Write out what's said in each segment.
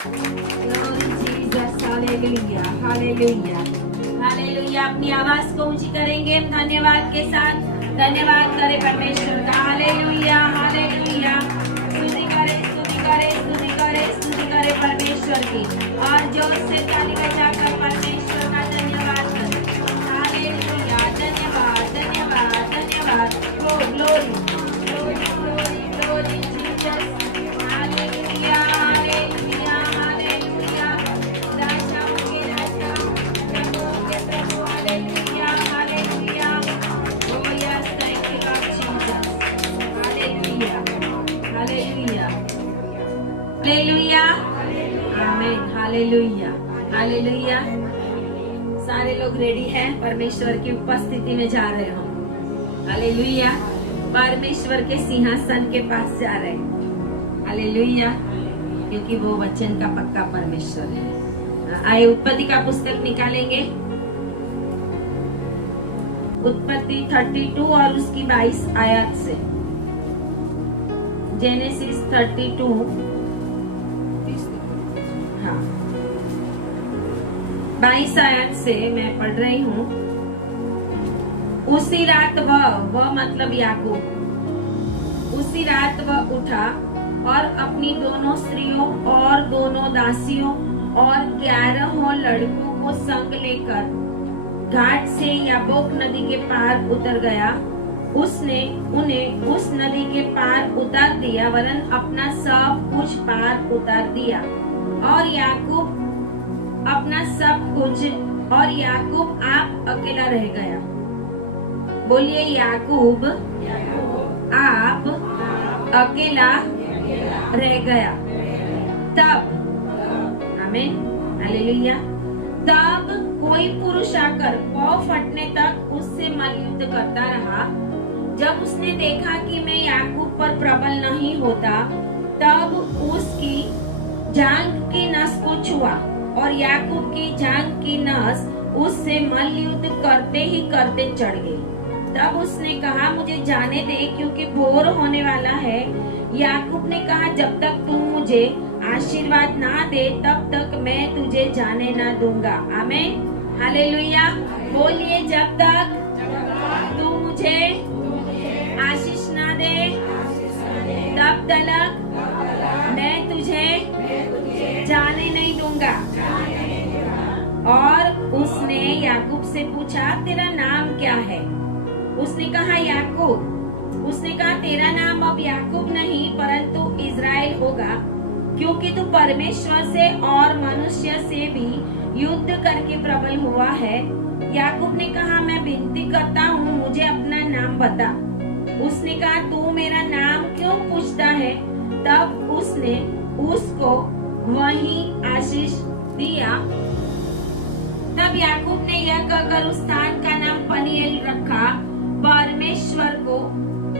Glory Jesus, hallelujah hallelujah hallelujah. अपनी आवाज को ऊंची करेंगे धन्यवाद के साथ। धन्यवाद करे परमेश्वर का। Hallelujah hallelujah. स्तुति करे स्तुति करे स्तुति करे स्तुति करे परमेश्वर की। और जोर से ताली बजाकर परमेश्वर का धन्यवाद करें। हालेलुया धन्यवाद धन्यवाद धन्यवाद। Glory glory glory glory Jesus. Hallelujah hallelujah hallelujah. राजाओं के राजा प्रभुओं के प्रभु। Hallelujah hallelujah. Oh yes, thank you Lord Jesus. Hallelujah hallelujah hallelujah आमीन। Hallelujah hallelujah. सारे लोग रेडी हैं परमेश्वर की उपस्थिति में जा रहे हो। हालेलुया। परमेश्वर के सिंहासन के पास जा रहे हैं। हालेलुया। क्योंकि वो वचन का पक्का परमेश्वर है। आए उत्पत्ति का पुस्तक निकालेंगे। उत्पत्ति 32 और उसकी 22 आयत से। जेनेसिस 32 हाँ 22 आयत से मैं पढ़ रही हूँ। उसी रात वह मतलब याकूब उसी रात वह उठा और अपनी दोनों स्त्रियों और दोनों दासियों और 11 लड़कों को संग लेकर घाट से याबोक नदी के पार उतर गया। उसने उन्हें उस नदी के पार उतार दिया, वरन अपना सब कुछ पार उतार दिया। और याकूब अपना सब कुछ और याकूब आप अकेला रह गया। बोलिए याकूब आप अकेला रह गया। तब आमीन हालेलुया। तब कोई पुरुष आकर पाँव फटने तक उससे मल्लयुद्ध करता रहा। जब उसने देखा कि मैं याकूब पर प्रबल नहीं होता, तब उसकी जांघ की नस को छुआ और याकूब की जांघ की नस उससे मल्लयुद्ध करते ही करते चढ़ गई। तब उसने कहा मुझे जाने दे, क्योंकि भोर होने वाला है। याकूब ने कहा जब तक तू मुझे आशीर्वाद ना दे तब तक मैं तुझे जाने ना दूंगा। आमीन हालेलुया। बोलिए जब तक तू मुझे आशीष ना दे तब तक मैं तुझे जाने नहीं दूंगा। और उसने याकूब से पूछा तेरा नाम क्या है? उसने कहा याकूब। उसने कहा तेरा नाम अब याकूब नहीं परंतु इज़राइल होगा, क्योंकि तू परमेश्वर से और मनुष्य से भी युद्ध करके प्रबल हुआ है। याकूब ने कहा मैं विनती करता हूँ मुझे अपना नाम बता। उसने कहा तू मेरा नाम क्यों पूछता है? तब उसने उसको वही आशीष दिया। तब याकूब ने यह कहकर उस स्थान का नाम पनीएल रखा, परमेश्वर को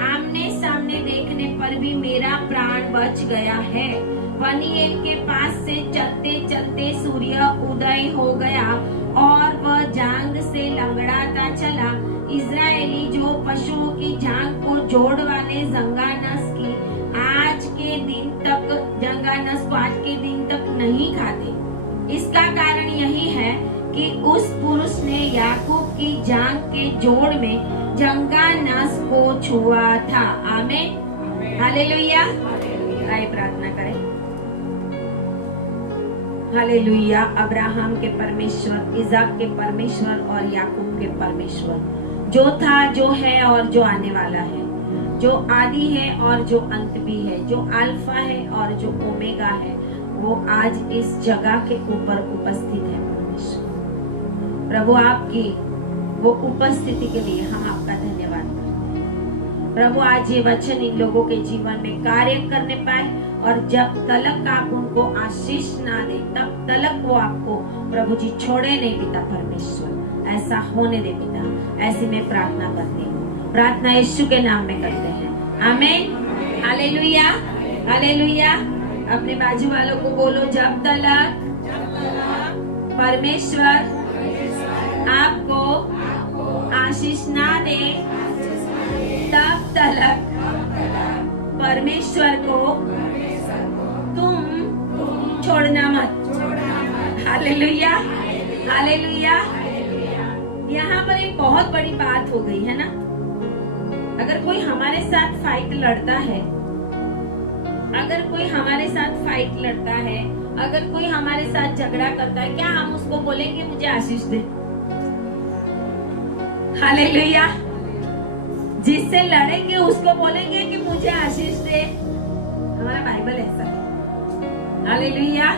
आमने सामने देखने पर भी मेरा प्राण बच गया है। पनीएल के पास से चलते चलते सूर्य उदय हो गया और वह जांघ से लंगड़ाता चला। इजरायली जो पशुओं की जांघ को जोड़ वाले जंगानस की आज के दिन तक नहीं खाते। इसका कारण यही है कि उस पुरुष ने याकूब की जांघ के जोड़ में जंगानस को छुआ था। आमीन हालेलुया। आइए प्रार्थना करें। हालेलुया। अब्राहम के परमेश्वर, इज़ाक के परमेश्वर और याकूब के परमेश्वर, जो था जो है और जो आने वाला है, जो आदि है और जो अंत भी है, जो अल्फा है और जो ओमेगा है, वो आज इस जगह के ऊपर उपस्थित है। परमेश्वर प्रभु आपकी वो उपस्थिति के लिए हम आपका धन्यवाद करते हैं। प्रभु आज ये वचन इन लोगों के जीवन में कार्य करने पाए और जब तलक आप उनको आशीष ना दे तब तलक वो आपको प्रभु जी छोड़े नहीं पिता परमेश्वर। ऐसा होने दे पिता, ऐसी मैं प्रार्थना करती हूँ। प्रार्थना यीशु के नाम में करते हैं। आमीन हालेलुया हालेलुया। अपने बाजू वालों को बोलो जब तलक परमेश्वर आपको आशीष ना दे तब तलक परमेश्वर को तुम छोड़ना मत। Hallelujah, hallelujah. यहाँ पर एक बहुत बड़ी बात हो गई है ना। अगर कोई हमारे साथ फाइट लड़ता है, अगर कोई हमारे साथ फाइट लड़ता है, अगर कोई हमारे साथ झगड़ा करता है, क्या हम उसको बोलेंगे मुझे आशीष दे? हालेलुया। जिससे लड़ेंगे उसको बोलेंगे कि मुझे आशीष दे। हमारा बाइबल ऐसा है। हालेलुया।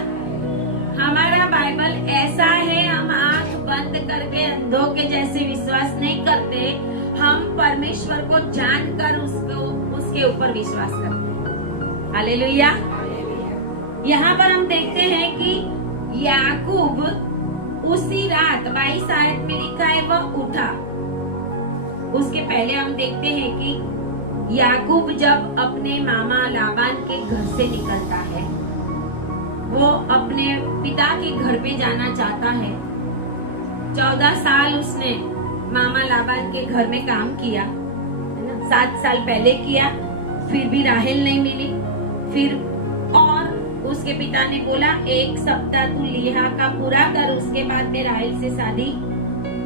हमारा बाइबल ऐसा है। हम आंख बंद करके अंधों के जैसे विश्वास नहीं करते। हम परमेश्वर को जानकर उसके ऊपर विश्वास करते हैं। हालेलुया। यहाँ पर हम देखते हैं कि याकूब उसी रात 22 आयत में लिखा है वह उठा। उसके पहले हम देखते हैं कि याकूब जब अपने मामा लाबान के घर से निकलता है, वो अपने पिता के घर पे जाना चाहता है। 14 साल उसने मामा लाबान के घर में काम किया, 7 साल पहले किया, फिर भी राहेल नहीं मिली। फिर और उसके पिता ने बोला 1 सप्ताह तू लिहा का पूरा कर, उसके बाद मैं राहेल से शादी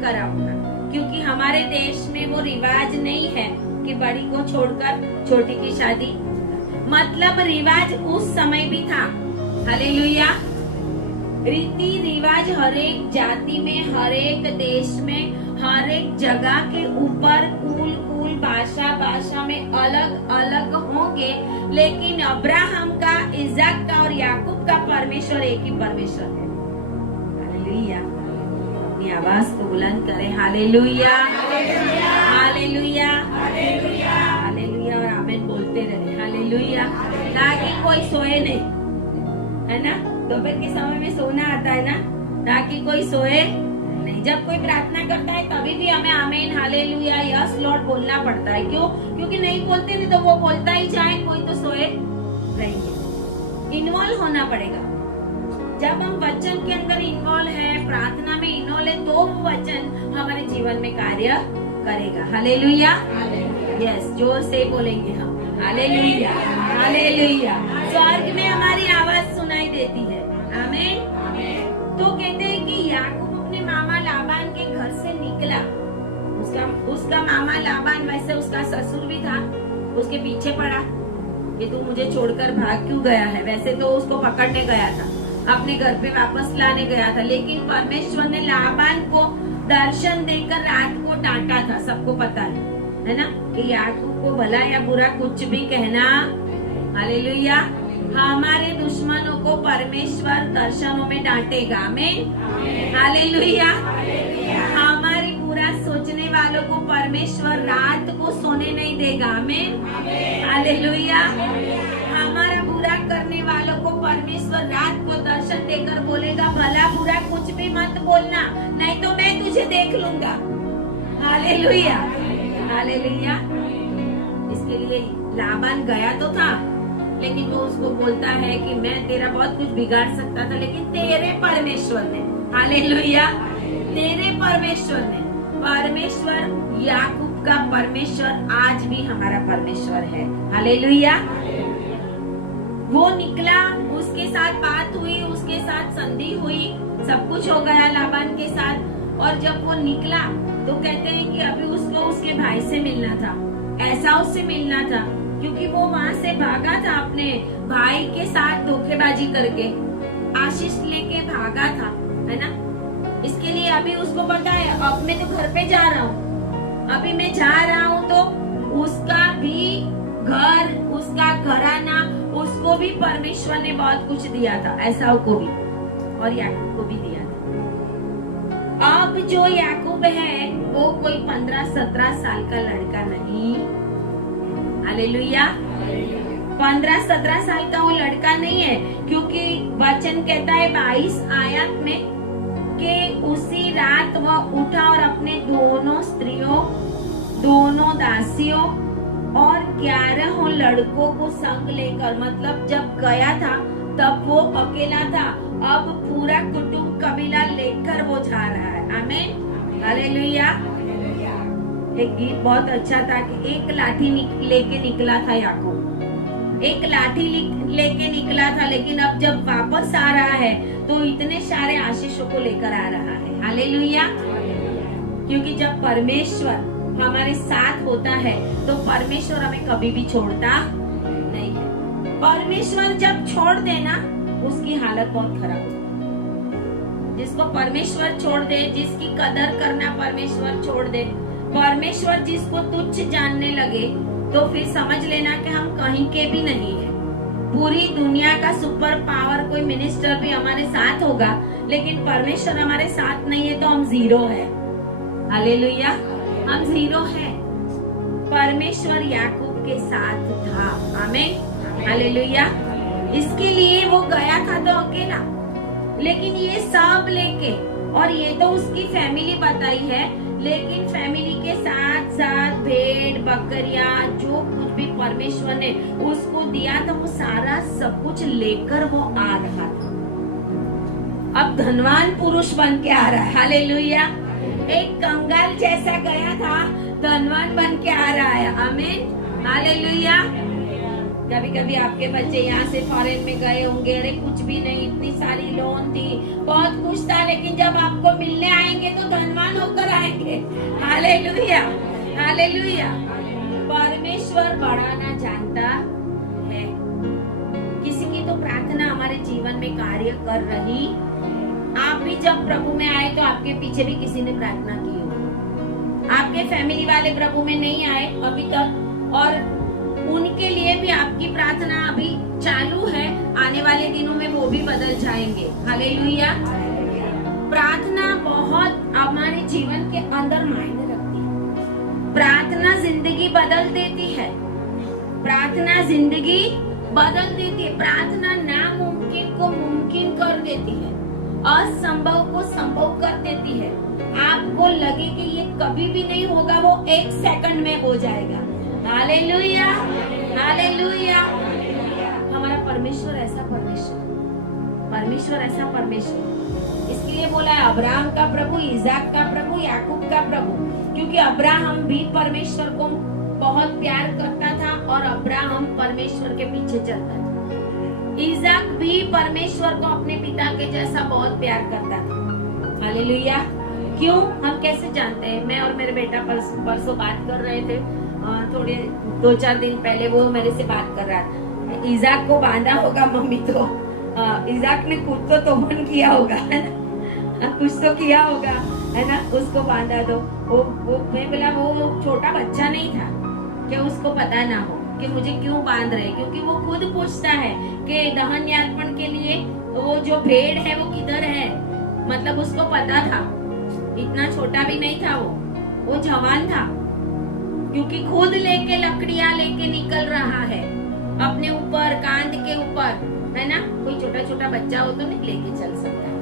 कराऊंगा। क्योंकि हमारे देश में वो रिवाज नहीं है कि बड़ी को छोड़कर छोटी की शादी। मतलब रिवाज उस समय भी था। हालेलुया। रीति रिवाज हर एक जाति में, हर एक देश में, हर एक जगह के ऊपर कुल भाषा में अलग अलग होंगे, लेकिन अब्राहम का, इज़ाक का और याकूब का परमेश्वर एक ही परमेश्वर है। हालेलुया। अपनी आवाज को बुलंद करें। हालेलुया, हालेलुया, हालेलुया और आमीन बोलते रहे। हालेलुया। ताकि कोई सोए नहीं, है ना। दोपहर के समय में सोना आता है ना, ताकि कोई सोए नहीं। जब कोई प्रार्थना करता है तभी भी हमें आमीन, हालेलुया, यस लॉर्ड बोलना पड़ता है। क्यों? क्योंकि नहीं बोलते नहीं तो वो बोलता ही जाए, कोई तो सोए रहेंगे। इन्वॉल्व होना पड़ेगा। जब हम वचन के अंदर इन्वॉल्व है, प्रार्थना में इन्वॉल्व है, तो वो वचन हमारे जीवन में कार्य करेगा। हालेलुया, यस, जोर से बोलेंगे हम हालेलुया, हालेलुया। स्वर्ग में हमारी आवाज सुनाई देती है। आमीन। तो कहते हैं कि याकूब अपने मामा लाबान के घर से निकला। उसका मामा लाबान, वैसे उसका ससुर भी था, उसके पीछे पड़ा कि तू मुझे छोड़कर भाग क्यों गया है। वैसे तो उसको पकड़ने गया था, अपने घर पे वापस लाने गया था, लेकिन परमेश्वर ने लाबान को दर्शन देकर रात को डांटा था। सबको पता है ना, कि याकूब को भला या बुरा कुछ भी कहना। हालेलुया। हमारे दुश्मनों को परमेश्वर दर्शनों में डांटेगा। आमीन, हालेलुया। हमारे बुरा सोचने वालों को परमेश्वर रात को सोने नहीं देगा। आमीन, हालेलुया। हमारा बुरा करने वालों को परमेश्वर रात को दर्शन देकर बोलेगा भला बुरा कुछ भी मत बोलना, नहीं तो मैं तुझे देख लूंगा। Hallelujah, hallelujah. इसके लिए लाबान गया तो था, लेकिन वो उसको बोलता है कि मैं तेरा बहुत कुछ बिगाड़ सकता था, लेकिन तेरे परमेश्वर ने, हालेलुया, तेरे परमेश्वर ने, परमेश्वर याकूब का परमेश्वर आज भी हमारा परमेश्वर है। हालेलुया। वो निकला, उसके साथ बात हुई, उसके साथ संधि हुई, सब कुछ हो गया लाबान के साथ। और जब वो निकला तो कहते हैं कि अभी उसको उसके भाई से मिलना था, ऐसा उससे मिलना था, क्योंकि वो वहां से भागा था अपने भाई के साथ धोखेबाजी करके, आशीष लेके भागा था, है ना। इसके लिए अभी उसको पता है अब मैं तो घर पे जा रहा हूँ, अभी मैं जा रहा हूँ तो उसका भी घर, उसका घराना, उसको भी परमेश्वर ने बहुत कुछ दिया था, एसाव को भी और याकूब को भी दिया था। अब जो याकूब है वो कोई 15-17 साल का लड़का नहीं। हालेलुया। 15-17 साल का वो लड़का नहीं है, क्योंकि वचन कहता है 22 आयत में कि उसी रात वह उठा और अपने दोनों स्त्रियों, दोनों दासियों और 11 लड़कों को संग लेकर, मतलब जब गया था तब वो अकेला था, अब पूरा कुटुंब कबीला लेकर वो जा रहा है। आमीन, हालेलुया। एक गीत बहुत अच्छा था कि एक लाठी लेके निकला था याकूब, एक लाठी लेके निकला था, लेकिन अब जब वापस आ रहा है तो इतने सारे आशीषों को लेकर आ रहा है। हालेलुया। क्योंकि जब परमेश्वर हमारे साथ होता है तो परमेश्वर हमें कभी भी छोड़ता नहीं है। परमेश्वर जब छोड़ देना उसकी हालत बहुत खराब होती है। जिसको परमेश्वर छोड़ दे, जिसकी कदर करना परमेश्वर छोड़ दे, परमेश्वर जिसको तुच्छ जानने लगे, तो फिर समझ लेना कि हम कहीं के भी नहीं है। पूरी दुनिया का सुपर पावर कोई मिनिस्टर भी हमारे साथ होगा, लेकिन परमेश्वर हमारे साथ नहीं है तो हम जीरो है। हालेलुया, हम जीरो है। परमेश्वर याकूब के साथ था। आमीन, हालेलुया। इसके लिए वो गया था तो अकेला, लेकिन ये सब लेके, और ये तो उसकी फैमिली बताई है, लेकिन फैमिली के साथ साथ भेड़ बकरियां जो कुछ भी परमेश्वर ने उसको दिया था वो सारा सब कुछ लेकर वो आ रहा था। अब धनवान पुरुष बन के आ रहा है। हालेलुया। एक कंगाल जैसा गया था, धनवान बन के आ रहा है। आमीन, हालेलुया। कभी कभी आपके बच्चे यहाँ से फॉरेन में गए होंगे, अरे कुछ भी नहीं, इतनी सारी लोन थी, बहुत कुछ था, लेकिन जब आपको मिलने आएंगे तो धनवान होकर आएंगे। Hallelujah, hallelujah. परमेश्वर बढ़ाना जानता है। किसी की तो प्रार्थना हमारे जीवन में कार्य कर रही। आप भी जब प्रभु में आए तो आपके पीछे भी किसी ने प्रार्थना की हो। आपके फैमिली वाले प्रभु में नहीं आए अभी तक, और उनके लिए भी आपकी प्रार्थना अभी चालू है। आने वाले दिनों में वो भी बदल जाएंगे। हालेलुया। प्रार्थना बहुत हमारे जीवन के अंदर मायने रखती है। प्रार्थना जिंदगी बदल देती है। प्रार्थना जिंदगी बदल देती है। प्रार्थना नामुमकिन को मुमकिन कर देती है, असंभव को संभव कर देती है। आपको लगे कि ये कभी भी नहीं होगा, वो 1 सेकंड में हो जाएगा। Hallelujah, hallelujah. हमारा परमेश्वर ऐसा परमेश्वर, परमेश्वर ऐसा परमेश्वर। इसलिए बोला है अब्राहम का प्रभु, इसाक का प्रभु, याकूब का प्रभु, क्योंकि अब्राहम भी परमेश्वर को बहुत प्यार करता था और अब्राहम परमेश्वर के पीछे चलता था। इसाक भी परमेश्वर को अपने पिता के जैसा बहुत प्यार करता था। हालेलुया। क्यों, हम कैसे जानते हैं? मैं और मेरे बेटा परसों बात कर रहे थे, थोड़े 2-4 दिन पहले वो मेरे से बात कर रहा था। इसाक को बांधा होगा मम्मी, तो इसाक ने कुछ तो तोमन किया होगा, है ना, कुछ तो किया होगा, है ना, उसको बांधा दो। वो मैं बोला वो छोटा बच्चा नहीं था कि उसको पता ना हो कि मुझे क्यों बांध रहे, क्योंकि वो खुद पूछता है कि दहन अर्पण के लिए वो जो भेड़ है वो किधर है। मतलब उसको पता था, इतना छोटा भी नहीं था, वो जवान था, क्योंकि खुद लेके लकड़ियां लेके निकल रहा है अपने ऊपर, कांध के ऊपर, है ना। कोई छोटा छोटा बच्चा हो तो नहीं लेके चल सकता।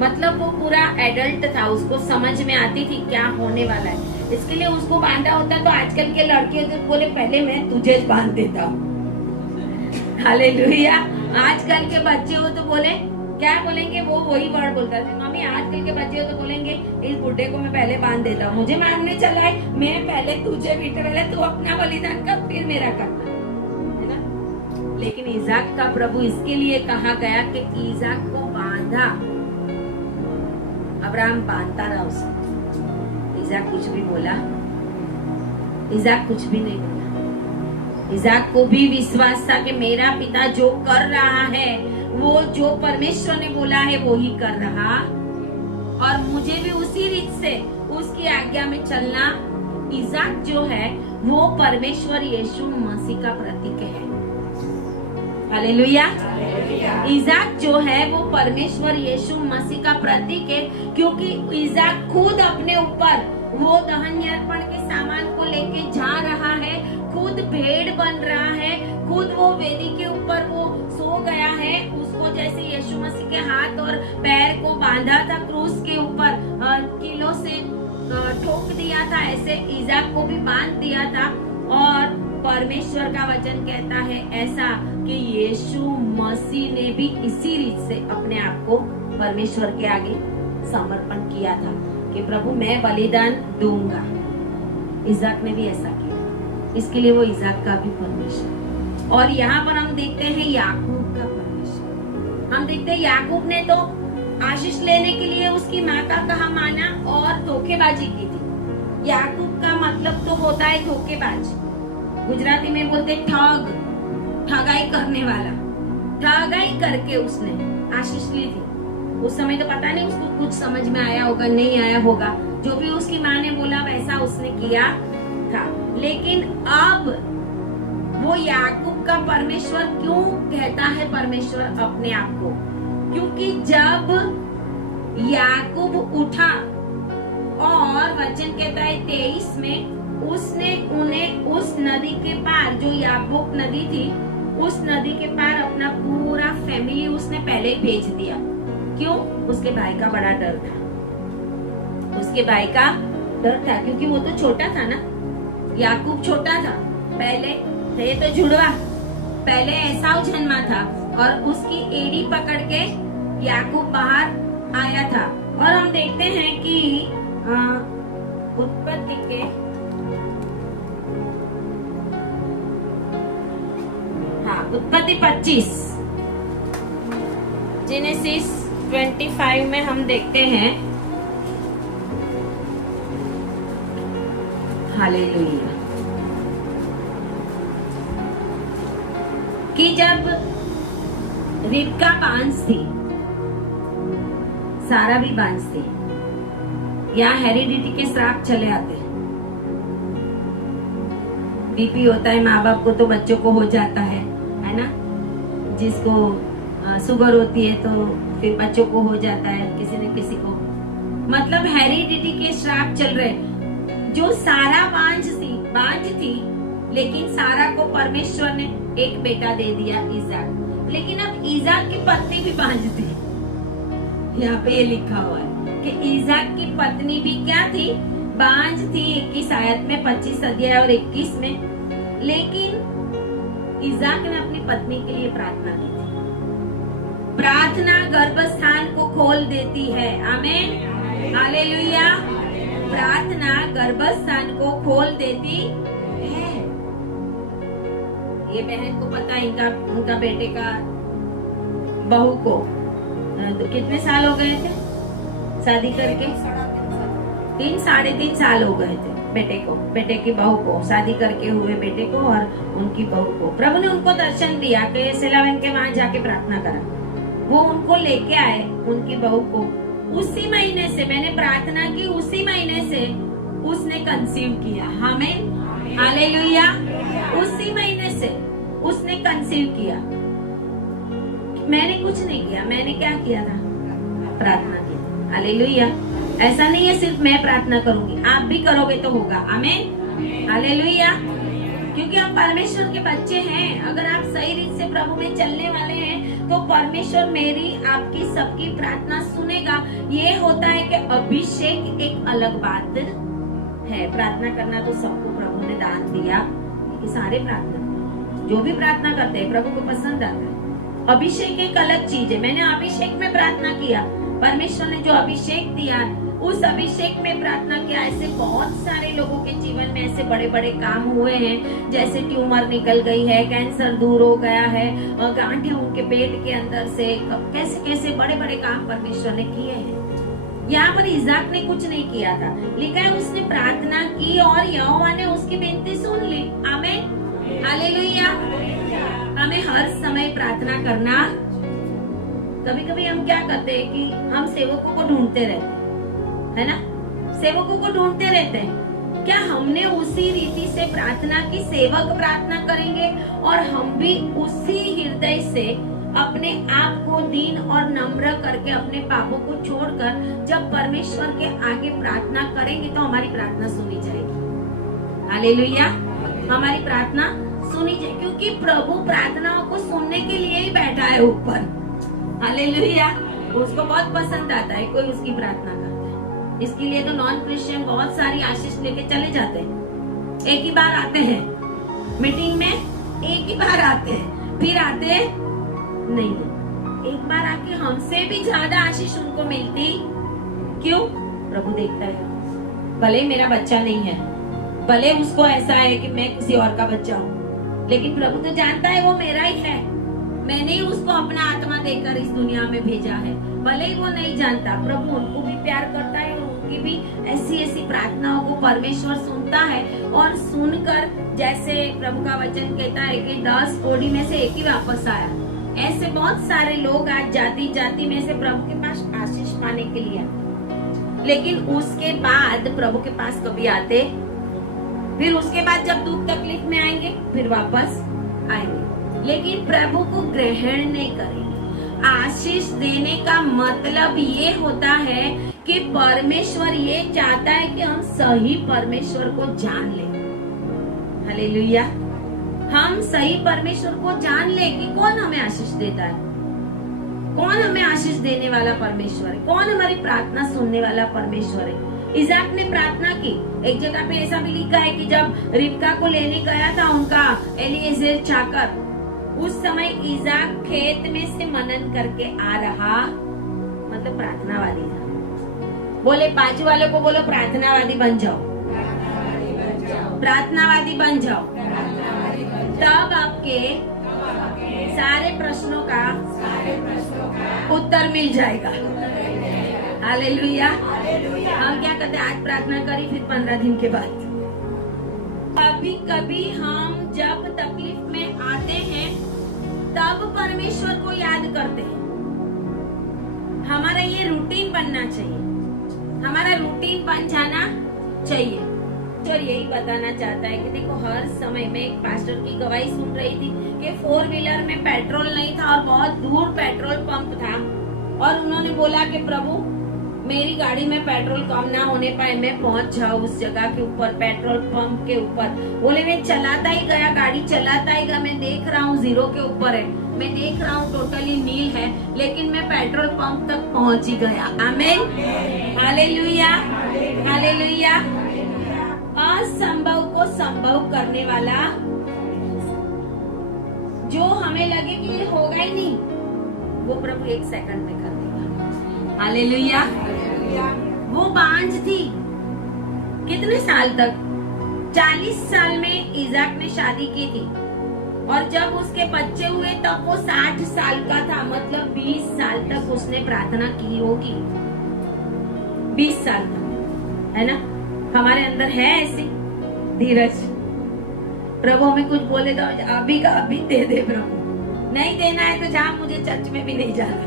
मतलब वो पूरा एडल्ट था, उसको समझ में आती थी क्या होने वाला है, इसके लिए उसको बांधा होता। तो आजकल के लड़के तो बोले पहले मैं तुझे बांध देता हूँ। हालेलुया। आजकल के बच्चे हो तो बोले क्या बोलेंगे, वो वही वर्ड बोलता है, मम्मी आजकल के बच्चे हो तो बोलेंगे इस बुढ़े को मैं पहले बांध देता हूँ, मुझे मारने चला है, मैं पहले तुझे पीटे, पहले तू अपना बलिदान कर फिर मेरा करना, है ना। लेकिन इसाक का प्रभु इसके लिए कहा गया कि इसाक को बांधा। अब्राहम बांधता रहा उसको। इसाक कुछ भी बोला, इसाक कुछ भी नहीं बोला। इसाक को भी विश्वास था कि मेरा पिता जो कर रहा है, वो जो परमेश्वर ने बोला है वो ही कर रहा, और मुझे भी उसी रीत से उसकी आज्ञा में चलना। इसाक जो है वो परमेश्वर यीशु मसीह का प्रतीक है। हालेलुया। इसाक जो है वो परमेश्वर यीशु मसीह का प्रतीक है, क्योंकि इसाक खुद अपने ऊपर वो दहन अर्पण के सामान को लेके जा रहा है, खुद भेड़ बन रहा है, खुद वो वेदी के ऊपर वो सो गया है। उसको जैसे यीशु मसीह के हाथ और पैर को बांधा था क्रूस के ऊपर, किलो से ठोक दिया था, ऐसे इसाक को भी बांध दिया था। और परमेश्वर का वचन कहता है ऐसा कि यीशु मसीह ने भी इसी रीत से अपने आप को परमेश्वर के आगे समर्पण किया था कि प्रभु मैं बलिदान दूंगा। इसाक ने भी ऐसा किया, इसके लिए वो इसाक का भी परमेश्वर। और यहाँ पर हम देखते हैं याकूब का परमेश्वर। हम देखते हैं याकूब ने तो आशीष लेने के लिए उसकी माँ का कहा माना और धोखेबाजी की थी। याकूब का मतलब तो होता है धोखेबाज, गुजराती में बोलते ठग, ठगाई करने वाला। ठगाई करके उसने आशीष ली थी। उस समय तो पता नहीं उसको कुछ समझ में आया होगा, नहीं आया होगा, जो भी उसकी माँ ने बोला वैसा उसने किया था। लेकिन अब वो याकूब का परमेश्वर क्यों कहता है परमेश्वर अपने आप को? क्योंकि जब याकूब उठा और वचन कहता है 23 में, उसने उन्हें उस नदी के पार, जो याबोक नदी थी, उस नदी के पार अपना पूरा फैमिली उसने पहले ही भेज दिया। क्यों? उसके भाई का बड़ा डर था। उसके भाई का डर था क्योंकि वो तो छोटा था ना, याकूब छोटा था, पहले थे तो जुड़वा, पहले एसाव जन्मा था और उसकी एड़ी पकड़ के याकूब बाहर आया था। और हम देखते हैं कि उत्पत्ति के उत्पत्ति 25, जेनेसिस 25 में हम देखते हैं, हालेलुया, कि जब रिबका बांझ थी, सारा भी बांझ थी, यहाँ हेरिडिटी के श्राप चले आते हैं। बीपी होता है माँ बाप को तो बच्चों को हो जाता है ना, जिसको शुगर होती है तो फिर बच्चों को हो जाता है, किसी न किसी को, मतलब हेरिडिटी के श्राप चल रहे। जो सारा बांझ थी, लेकिन सारा को परमेश्वर ने एक बेटा दे दिया, इज़ाक। लेकिन अब इज़ाक की पत्नी भी बांझ थी, यहाँ पे ये लिखा हुआ है कि इज़ाक की पत्नी भी क्या थी? बांझ थी। 21 आयत में, 25 अध्याय और 21 में। लेकिन इज़ाक ने अपनी पत्नी के लिए प्रार्थना की थी। प्रार्थना गर्भस्थान को खोल देती है। आमीन, हालेलुया। प्रार्थना गर्भस्थान को खोल देती है। ये बहन को पता है, उनका बेटे का बहू को तो कितने साल हो गए थे शादी करके? 3 साढ़े 3 साल हो गए थे बेटे की बहू को, शादी करके हुए बेटे को और उनकी बहू को। प्रभु ने उनको दर्शन दिया कि सेलावन के वहां जाके प्रार्थना करा। वो उनको लेके आए, उनकी बहू को। उसी महीने से मैंने प्रार्थना की, उसी महीने से उसने कंसीव किया। आमीन, हालेलुया। उसी महीने से उसने कंसीव किया। मैंने कुछ नहीं किया, मैंने क्या किया था? प्रार्थना की। हालेलुया। ऐसा नहीं है सिर्फ मैं प्रार्थना करूंगी, आप भी करोगे तो होगा। आमीन, हालेलुया। क्योंकि हम परमेश्वर के बच्चे हैं। अगर आप सही रीत से प्रभु में चलने वाले हैं तो परमेश्वर मेरी, आपकी, सबकी प्रार्थना सुनेगा। ये होता है कि अभिषेक एक अलग बात है। प्रार्थना करना तो सबको प्रभु ने दान दिया, कि सारे प्रार्थना, जो भी प्रार्थना करते हैं प्रभु को पसंद आता है। अभिषेक एक अलग चीज है। मैंने अभिषेक में प्रार्थना किया, परमेश्वर ने जो अभिषेक दिया उस अभिषेक में प्रार्थना किया। ऐसे बहुत सारे लोगों के जीवन में ऐसे बड़े बड़े काम हुए हैं, जैसे ट्यूमर निकल गई है, कैंसर दूर हो गया है, गांठें उनके पेट के अंदर से, कैसे कैसे बड़े बड़े काम परमेश्वर ने किए हैं। यहाँ पर इज़ाक ने कुछ नहीं किया था, लिखा है उसने प्रार्थना की और यहोवा ने उसकी विनती सुन ली। आमीन, हालेलुया। हमें हर समय प्रार्थना करना। कभी कभी हम क्या करते हैं कि हम सेवकों को ढूंढते रहते हैं, है ना, सेवकों को ढूंढते रहते हैं। क्या हमने उसी रीति से प्रार्थना की? सेवक प्रार्थना करेंगे और हम भी उसी हृदय से अपने आप को दीन और नम्र करके अपने पापों को छोड़कर जब परमेश्वर के आगे प्रार्थना करेंगे तो हमारी प्रार्थना सुनी जाएगी। हालेलुया, हमारी प्रार्थना सुनी जाए, क्योंकि प्रभु प्रार्थनाओं को सुनने के लिए ही बैठा है ऊपर। हालेलुया। उसको बहुत पसंद आता है कोई उसकी प्रार्थना करता है। इसके लिए तो नॉन क्रिश्चियन बहुत सारी आशीष लेके चले जाते हैं। एक ही बार आते हैं मीटिंग में, एक ही बार आते हैं, फिर आते नहीं। एक बार आके हमसे भी ज्यादा आशीष उनको मिलती। क्यों? प्रभु देखता है, भले मेरा बच्चा नहीं है, भले उसको ऐसा है कि मैं किसी और का बच्चा हूँ, लेकिन प्रभु तो जानता है वो मेरा ही है, मैंने ही उसको अपना आत्मा देकर इस दुनिया में भेजा है। भले ही वो नहीं जानता, प्रभु उनको भी प्यार करता है और उनकी भी ऐसी ऐसी प्रार्थनाओं को परमेश्वर सुनता है। और सुनकर जैसे प्रभु का वचन कहता है कि 10 कोढ़ी में से एक ही वापस आया, ऐसे बहुत सारे लोग आज जाति जाति में से प्रभु के पास आशीष पाने के लिए, लेकिन उसके बाद प्रभु के पास कभी आते, फिर उसके बाद जब दुख तकलीफ में आएंगे फिर वापस आएंगे, लेकिन प्रभु को ग्रहण नहीं करेंगे। आशीष देने का मतलब ये होता है कि परमेश्वर ये चाहता है कि हम सही परमेश्वर को जान लें। हालेलुया। हम सही परमेश्वर को जान ले कि कौन हमें आशीष देता है, कौन हमें आशीष देने वाला परमेश्वर है, कौन हमारी प्रार्थना सुनने वाला परमेश्वर है। इज़ाक ने प्रार्थना की, एक जगह पे ऐसा भी लिखा है कि जब रिबका को लेने गया था उनका एलीएजेर चाकर, उस समय इज़ाक खेत में से मनन करके आ रहा, मतलब प्रार्थनावादी था। बोले बाजू वालों को बोलो प्रार्थनावादी बन जाओ, प्रार्थनावादी बन जाओ, तब आपके सारे प्रश्नों का उत्तर मिल जाएगा। हालेलुया। हम क्या करते हैं, आज प्रार्थना करी, फिर 15 दिन के बाद। कभी कभी हम जब तकलीफ में आते हैं तब परमेश्वर को याद करते हैं। हमारा ये रूटीन बनना चाहिए, हमारा रूटीन बन जाना चाहिए। और यही बताना चाहता है कि देखो, हर समय में एक पास्टर की गवाही सुन रही थी कि 4 व्हीलर में पेट्रोल नहीं था और बहुत दूर पेट्रोल पंप था, और उन्होंने बोला कि प्रभु मेरी गाड़ी में पेट्रोल कम ना होने पाए, मैं पहुंच जाऊं उस जगह के ऊपर, पेट्रोल पंप के ऊपर। बोले मैं चलाता ही गया, गाड़ी चलाता ही गया, मैं देख रहा हूँ 0 के ऊपर है, मैं देख रहा हूँ टोटली नील है, लेकिन मैं पेट्रोल पंप तक पहुंच ही गया। आमीन। Hallelujah, hallelujah. असंभव को संभव करने वाला, जो हमें लगे कि ये होगा ही नहीं, वो प्रभु 1 सेकंड में कर देगा। हालेलुया। वो बांझ थी कितने साल तक? 40 साल में इज़ाक ने शादी की थी, और जब उसके बच्चे हुए तब वो 60 साल का था, मतलब 20 साल तक उसने प्रार्थना की होगी। 20 साल तक, है ना? हमारे अंदर है ऐसी धीरज, प्रभु हमें कुछ बोले तो अभी का अभी दे दे प्रभु, नहीं देना है तो जहाँ मुझे चर्च में भी नहीं जाना,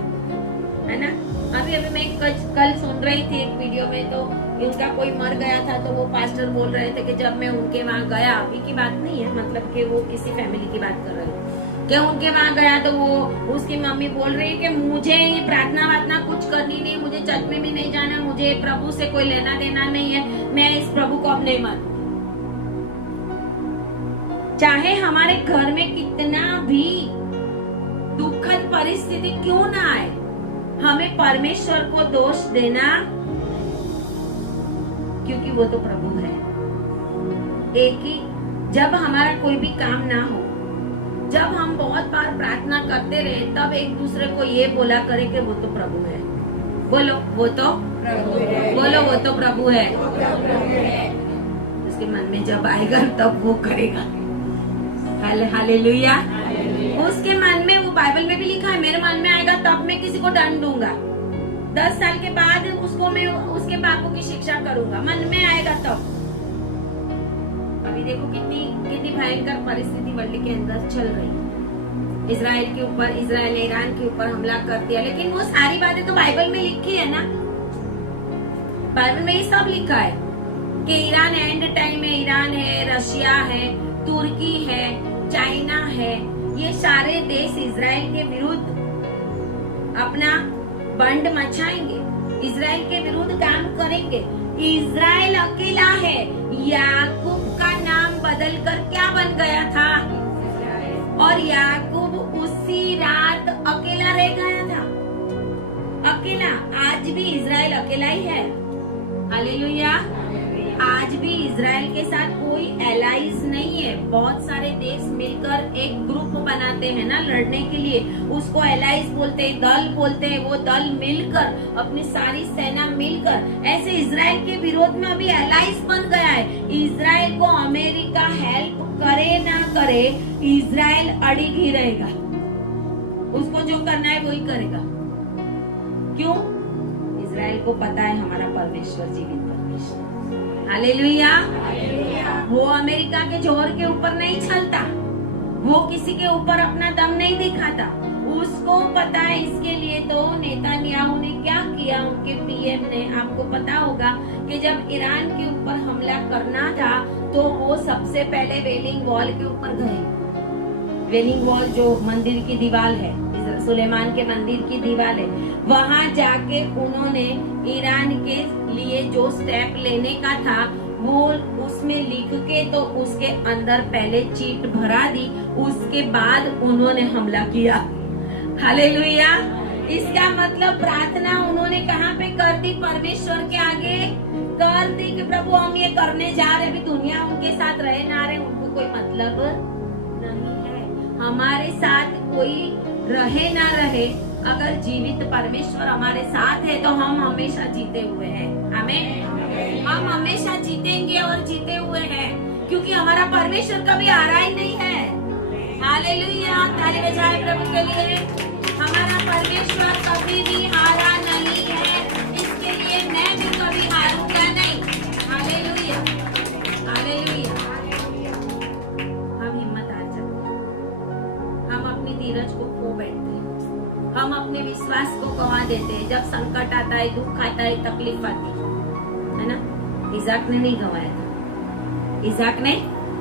है ना? अभी मैं कल सुन रही थी एक वीडियो में, तो उनका कोई मर गया था, तो वो पास्टर बोल रहे थे कि जब मैं उनके वहाँ गया, अभी की बात नहीं है, मतलब कि वो किसी फैमिली की बात कर रहे हैं, कि उनके वहाँ गया तो वो उसकी मम्मी बोल रही है कि मुझे ये प्रार्थना वार्थना कुछ करनी नहीं, मुझे चर्च में भी नहीं जाना, मुझे प्रभु से कोई लेना देना नहीं है, मैं इस प्रभु को अब नहीं मानती। चाहे हमारे घर में कितना भी दुखद परिस्थिति क्यों ना आए, हमें परमेश्वर को दोष देना, क्योंकि वो तो प्रभु है। एक ही, जब हमारा कोई भी काम ना हो, जब हम बहुत बार प्रार्थना करते रहे, तब एक दूसरे को ये बोला करे कि वो तो प्रभु है। बोलो वो तो प्रभु है, बोलो वो तो प्रभु है। उसके मन में जब आएगा तब वो करेगा। हालेलुया। उसके मन में, वो बाइबल में भी लिखा है, मेरे मन में आएगा तब मैं किसी को दंड दूंगा, 10 साल के बाद उसको मैं उसके पापों की शिक्षा करूंगा, मन में आएगा तब। अभी देखो कितनी भयंकर परिस्थिति वर्ल्ड के अंदर चल रही है। इजराइल के ऊपर, इजराइल ने ईरान के ऊपर हमला कर दिया, लेकिन वो सारी बातें तो बाइबल में लिखी है ना, बाइबल में ये सब लिखा है कि ईरान एंड टाइम में, ईरान है, रशिया है, तुर्की है, चाइना है, ये सारे देश इजराइल के विरुद्ध अपना बंड मचाएंगे, इजराइल के विरुद्ध काम करेंगे। इजराइल अकेला है, याकूब का नाम बदलकर क्या बन गया था, और याकूब उसी रात अकेला रह गया था, अकेला। आज भी इजराइल अकेला ही है। हालेलुया। आज भी इजराइल के साथ कोई एलाइज नहीं है। बहुत सारे देश मिलकर एक ग्रुप बनाते हैं ना लड़ने के लिए, उसको एलाइज बोलते हैं, दल बोलते हैं। वो दल मिलकर, अपनी सारी सेना मिलकर, ऐसे इजराइल के विरोध में अभी एलाइज बन गया है। इजराइल को अमेरिका हेल्प करे ना करे, इजराइल अड़िग ही रहेगा। उसको जो करना है वही करेगा। क्यों? इजराइल को पता है हमारा परमेश्वर जीवित परमेश्वर। हालेलुया। वो अमेरिका के जोर के ऊपर नहीं चलता, वो किसी के ऊपर अपना दम नहीं दिखाता। उसको पता है। इसके लिए तो नेतन्याहू ने क्या किया, उनके पीएम ने, आपको पता होगा कि जब ईरान के ऊपर हमला करना था तो वो सबसे पहले वेलिंग वॉल के ऊपर गए। वेलिंग वॉल जो मंदिर की दीवार है, सुलेमान के मंदिर की दीवार है, वहां जाके उन्होंने ईरान के लिए जो स्टेप लेने का था वो उसमें लिख के तो उसके अंदर पहले चीट भरा दी, उसके बाद उन्होंने हमला किया। हालेलुया। इसका मतलब प्रार्थना उन्होंने कहाँ पे कर दी? परमेश्वर के आगे कर दी कि प्रभु हम ये करने जा रहे। अभी दुनिया उनके साथ रहे ना रहे उनको कोई मतलब नहीं है। हमारे साथ कोई रहे ना रहे, अगर जीवित परमेश्वर हमारे साथ है तो हम हमेशा जीते हुए हैं। आमीन। हम हमेशा जीतेंगे और जीते हुए हैं, क्योंकि हमारा परमेश्वर कभी हारा ही नहीं है। हालेलुया। ताली बजाए प्रभु के लिए। हमारा परमेश्वर कभी भी हारा नहीं है, इसके लिए मैं भी कभी हारूंगा नहीं। हालेलुया। हालेलुया। हम हिम्मत हार जाते हैं, हम अपनी धीरज को खो बैठते हैं, हम अपने विश्वास को गवा देते हैं। जब संकट आता है, दुख आता है, तकलीफ आती है ना। इसाक ने नहीं गवाया था, इसाक ने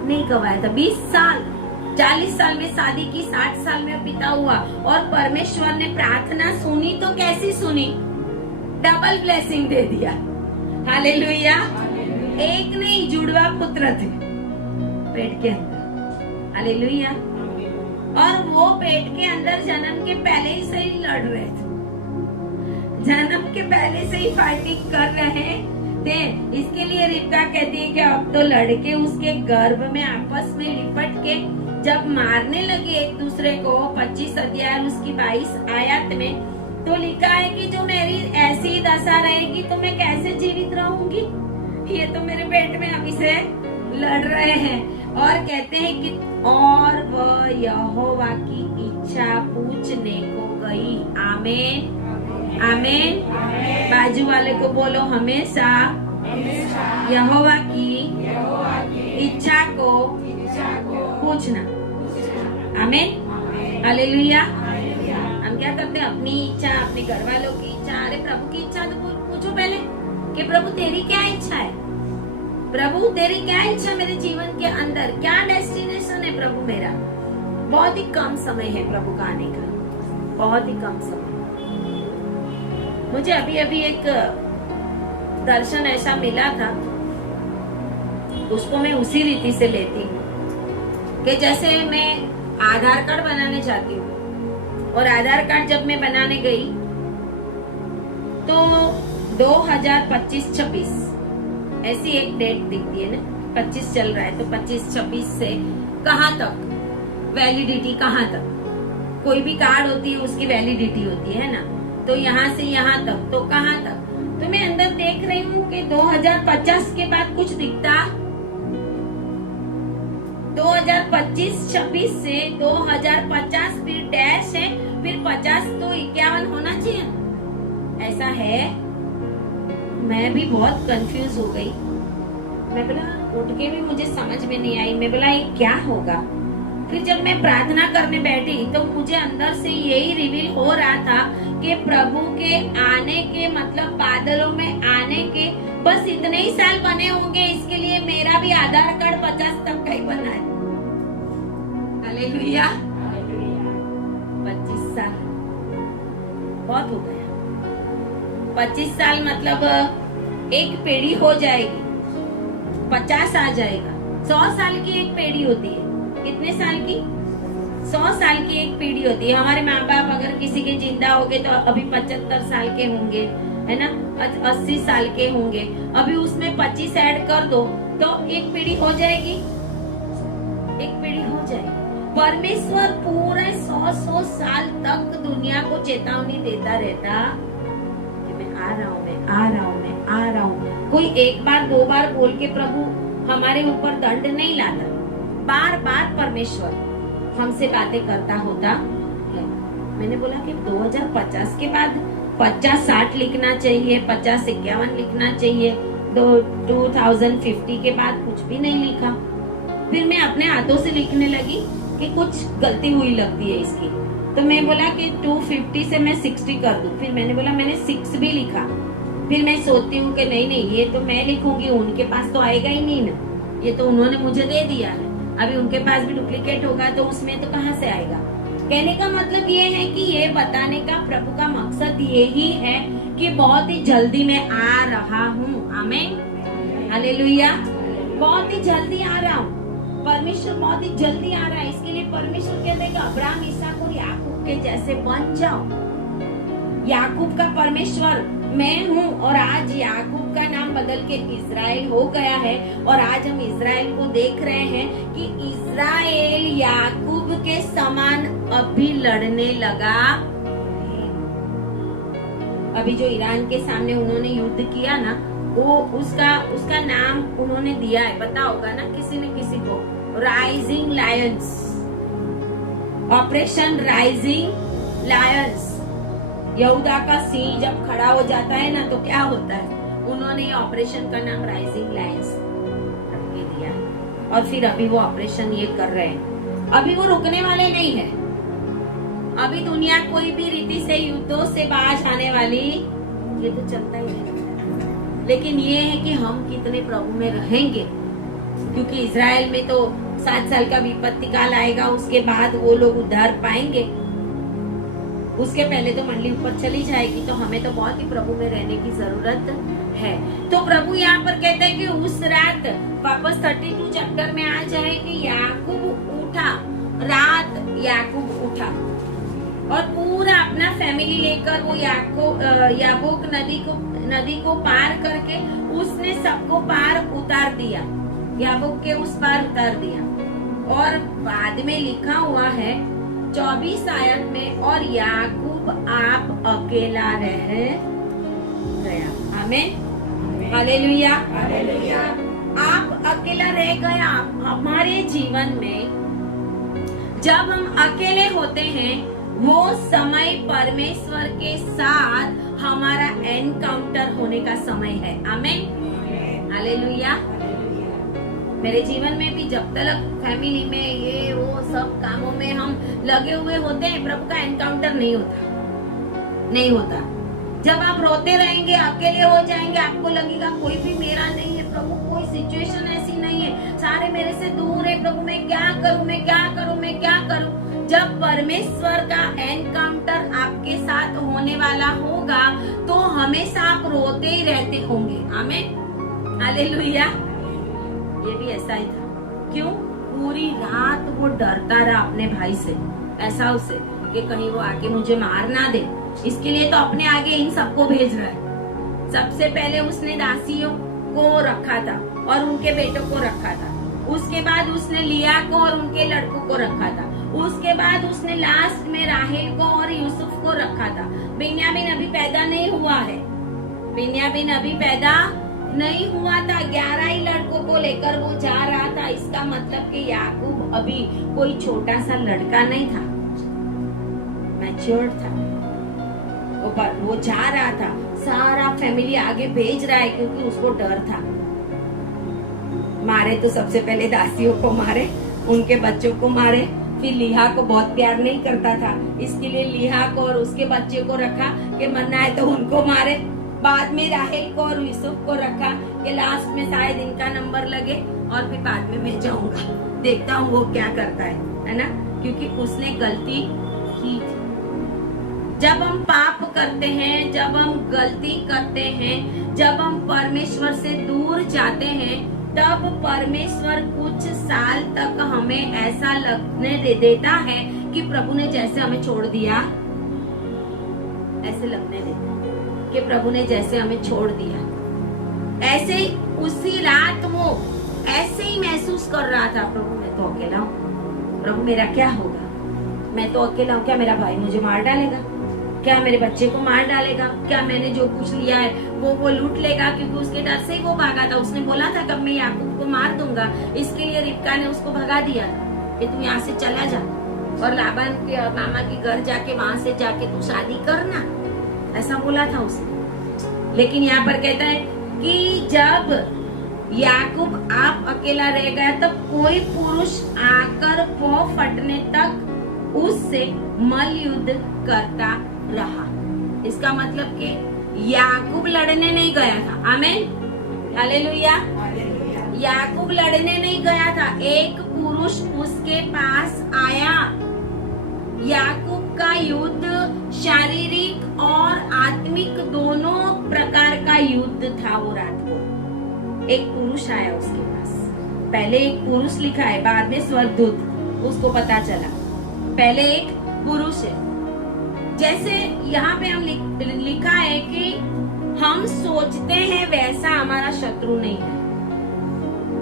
नहीं गवाया था। 20 साल 40 साल में शादी की, 60 साल में पिता हुआ, और परमेश्वर ने प्रार्थना सुनी तो कैसी सुनी? डबल ब्लेसिंग दे दिया। हालेलुया। एक नहीं, जुड़वा पुत्र थे पेट के अंदर। हालेलुया। और वो पेट के अंदर जन्म के पहले ही से ही लड़ रहे थे, जन्म के पहले से ही फाइटिंग कर रहे थे। इसके लिए रिबका कहती है कि अब तो लड़के उसके गर्भ में आपस में लिपट के जब मारने लगे एक दूसरे को, 25 अध्याय उसकी 22 आयत में तो लिखा है कि जो मेरी ऐसी दशा रहेगी तो मैं कैसे जीवित रहूंगी? ये तो मेरे पेट में अभी से लड़ रहे हैं। और कहते हैं कि और वह यहोवा की इच्छा पूछने को गई। आमीन। आमीन। बाजू वाले को बोलो, हमेशा यहोवा की इच्छा को पूछना। आमीन। हालेलुया। हम क्या करते हैं? अपनी इच्छा, अपने घर वालों की इच्छा। अरे प्रभु की इच्छा तो पूछो पहले कि प्रभु तेरी क्या इच्छा है? प्रभु तेरी क्या इच्छा मेरे जीवन के अंदर? क्या डेस्टिनेशन है प्रभु मेरा? बहुत ही कम समय है प्रभु का आने का, बहुत ही कम समय। मुझे अभी अभी एक दर्शन ऐसा मिला था, उसको मैं उसी रीति से लेती हूँ कि जैसे मैं आधार कार्ड बनाने जाती हूँ, और आधार कार्ड जब मैं बनाने गई तो 2025-26 ऐसी एक डेट दिखती है ना, 25 चल रहा है तो 25-26 से कहाँ तक वैलिडिटी, कहाँ तक कोई भी कार्ड होती है उसकी वैलिडिटी होती है ना, तो यहाँ से यहाँ तक, तो कहाँ तक? तो मैं अंदर देख रही हूँ कि 2050 के बाद कुछ दिखता, 2025-26 से 2050 फिर डैश है, फिर 50 तो 51 होना चाहिए, ऐसा है। मैं भी बहुत कंफ्यूज हो गई। मैं बोला, उठ के भी मुझे समझ में नहीं आई। मैं बोला ये क्या होगा? फिर जब मैं प्रार्थना करने बैठी तो मुझे अंदर से यही रिवील हो रहा था कि प्रभु के आने के मतलब बादलों में आने के बस इतने ही साल बने होंगे, इसके लिए मेरा भी आधार कार्ड 50 तक का ही बना है। हालेलुया। 25 साल बहुत हो गया। 25 साल मतलब एक पीढ़ी हो जाएगी, 50 आ जाएगा। 100 साल की एक पीढ़ी होती है। कितने साल की? 100 साल की एक पीढ़ी होती है। हमारे माँ बाप अगर किसी के जिंदा हो गए तो अभी 75 साल के होंगे, है ना, 80 साल के होंगे। अभी उसमें 25 ऐड कर दो तो एक पीढ़ी हो जाएगी, एक पीढ़ी हो जाएगी। परमेश्वर पूरे 100 साल तक दुनिया को चेतावनी देता रहता कि मैं आ रहा हूँ, मैं आ रहा हूँ, मैं आ रहा हूँ। कोई एक बार 2 बार बोल के प्रभु हमारे ऊपर दंड नहीं लाता, बार बार परमेश्वर हमसे बातें करता होता है। मैंने बोला कि 2050 के बाद 50-60 लिखना चाहिए, 50-51 लिखना चाहिए, 2050 के बाद कुछ भी नहीं लिखा। फिर मैं अपने हाथों से लिखने लगी कि कुछ गलती हुई लगती है इसकी, तो मैं बोला कि 250 से मैं 60 कर दूं। फिर मैंने बोला मैंने 6 भी लिखा। फिर मैं सोचती हूँ कि नहीं, ये तो मैं लिखूंगी, उनके पास तो आएगा ही नहीं ना, ये तो उन्होंने मुझे दे दिया है, अभी उनके पास भी डुप्लीकेट होगा तो उसमें तो कहाँ से आएगा। कहने का मतलब ये है कि ये बताने का प्रभु का मकसद यही है कि बहुत ही जल्दी मैं आ रहा हूँ। आमीन, हालेलुया। बहुत ही जल्दी आ रहा हूँ, परमेश्वर बहुत ही जल्दी आ रहा है। इसके लिए परमेश्वर कहते हैं कि अब्राहम, इसहाक और याकूब के जैसे बन जाओ। याकूब का परमेश्वर मैं हूँ, और आज याकूब का नाम बदल के इजराइल हो गया है। और आज हम इजराइल को देख रहे हैं कि इजराइल याकूब के समान अभी लड़ने लगा। अभी जो ईरान के सामने उन्होंने युद्ध किया ना, वो उसका नाम उन्होंने दिया है, पता होगा ना किसी ने किसी को, rising Lions, operation rising Lions. यहूदा का सिंह जब खड़ा हो जाता है ना तो क्या होता है, उन्होंने ऑपरेशन का नाम राइजिंग लायंस दिया। और फिर अभी वो ऑपरेशन ये कर रहे हैं, अभी वो रुकने वाले नहीं है। अभी दुनिया कोई भी रीति से युद्धों से बाज आने वाली, ये तो चलता ही है। लेकिन ये है कि हम कितने प्रभु में रहेंगे, क्योंकि इजराइल में तो 7 साल का विपत्ति काल आएगा, उसके बाद वो लोग उद्धार पाएंगे। उसके पहले तो मंडली ऊपर चली जाएगी। तो हमें तो बहुत ही प्रभु में रहने की जरूरत है। तो प्रभु यहाँ पर कहते हैं कि उस रात, वापस 32 चैप्टर में आ जाए कि याकूब उठा, रात याकूब उठा और पूरा अपना फैमिली लेकर वो याबोक नदी को पार करके उसने सबको पार उतार दिया, याबोक के उस पार उतार दिया। और बाद में लिखा हुआ है 24 आयत में, और याकूब आप अकेला रह गया। आमीन, हालेलुया, हालेलुया। आप अकेला रह गया। हमारे जीवन में जब हम अकेले होते हैं, वो समय परमेश्वर के साथ हमारा एनकाउंटर होने का समय है। आमीन, हालेलुया। मेरे जीवन में भी जब तक फैमिली में ये वो सब कामों में हम लगे हुए होते हैं, प्रभु का एनकाउंटर नहीं होता। जब आप रोते रहेंगे, अकेले हो जाएंगे, आपको लगेगा कोई भी मेरा नहीं है प्रभु, कोई सिचुएशन ऐसी नहीं है, सारे मेरे से दूर है प्रभु, मैं क्या करूं, मैं क्या करूं, मैं क्या करूं। जब परमेश्वर का एनकाउंटर आपके साथ होने वाला होगा तो हमेशा आप रोते ही रहते होंगे। आमीन, हालेलुया। ये भी ऐसा ही था। क्यों? पूरी रात वो डरता रहा अपने भाई से, ऐसा उसे कि कहीं वो आके मुझे मार ना दे। इसके लिए तो अपने आगे इन सबको भेज रहा है। सबसे पहले उसने दासियों को रखा था और उनके बेटों को रखा था। उसके बाद उसने लिया को और उनके लड़कों को रखा था। उसके बाद उसने लास्ट में राहेल को और यूसुफ को रखा था। बिन्यामीन अभी पैदा नहीं हुआ है, बिन्यामीन अभी पैदा नहीं हुआ था। 11 ही लड़कों को लेकर वो जा रहा था। इसका मतलब कि याकूब अभी कोई छोटा सा लड़का नहीं था, मैच्योर्ड था। वो जा रहा था, सारा फैमिली आगे भेज रहा है क्योंकि उसको डर था। मारे तो सबसे पहले दासियों को मारे, उनके बच्चों को मारे, फिर लिहा को बहुत प्यार नहीं करता था, इसके लिए लिहा को और उसके बच्चे को रखा कि मरना है तो उनको मारे। बाद में राहेल को और यूसुफ को रखा कि लास्ट में शायद इनका नंबर लगे और फिर बाद में मैं जाऊंगा, देखता हूँ वो क्या करता है ना, क्योंकि उसने गलती की थी। जब हम पाप करते हैं, जब हम गलती करते हैं, जब हम परमेश्वर से दूर जाते हैं, तब परमेश्वर कुछ साल तक हमें ऐसा लगने दे देता है कि प्रभु ने जैसे हमें छोड़ दिया, ऐसे लगने देते कि प्रभु ने जैसे हमें छोड़ दिया, ऐसे ही उसी रात वो ऐसे ही महसूस कर रहा था, प्रभु मैं तो अकेला हूँ, प्रभु मेरा क्या होगा, मैं तो अकेला हूँ, क्या मेरा भाई मुझे मार डालेगा, क्या मेरे बच्चे को मार डालेगा, क्या मैंने जो कुछ लिया है वो लूट लेगा, क्योंकि उसके डर से ही वो भागा था। उसने बोला था कब मैं याकूब को मार दूंगा, इसके लिए रिबका ने उसको भगा दिया था कि तू यहाँ से चला जा और लाबान के मामा के घर जाके वहां से जाके तू शादी करना, ऐसा बोला था उसने। लेकिन यहाँ पर कहता है कि जब याकूब आप अकेला रह गया तब कोई पुरुष आकर पौ फटने तक उससे मल युद्ध करता रहा। इसका मतलब कि याकूब लड़ने नहीं गया था, आमीन, हालेलुया। याकूब लड़ने नहीं गया था, एक पुरुष उसके पास आया। याकूब का युद्ध शारीरिक और आत्मिक दोनों प्रकार का युद्ध था। वो रात को एक पुरुष आया उसके पास, पहले एक पुरुष लिखा है, बाद में स्वर्गदूत, उसको पता चला पहले एक पुरुष है। जैसे यहाँ पे हम लिखा है कि हम सोचते हैं वैसा हमारा शत्रु नहीं है,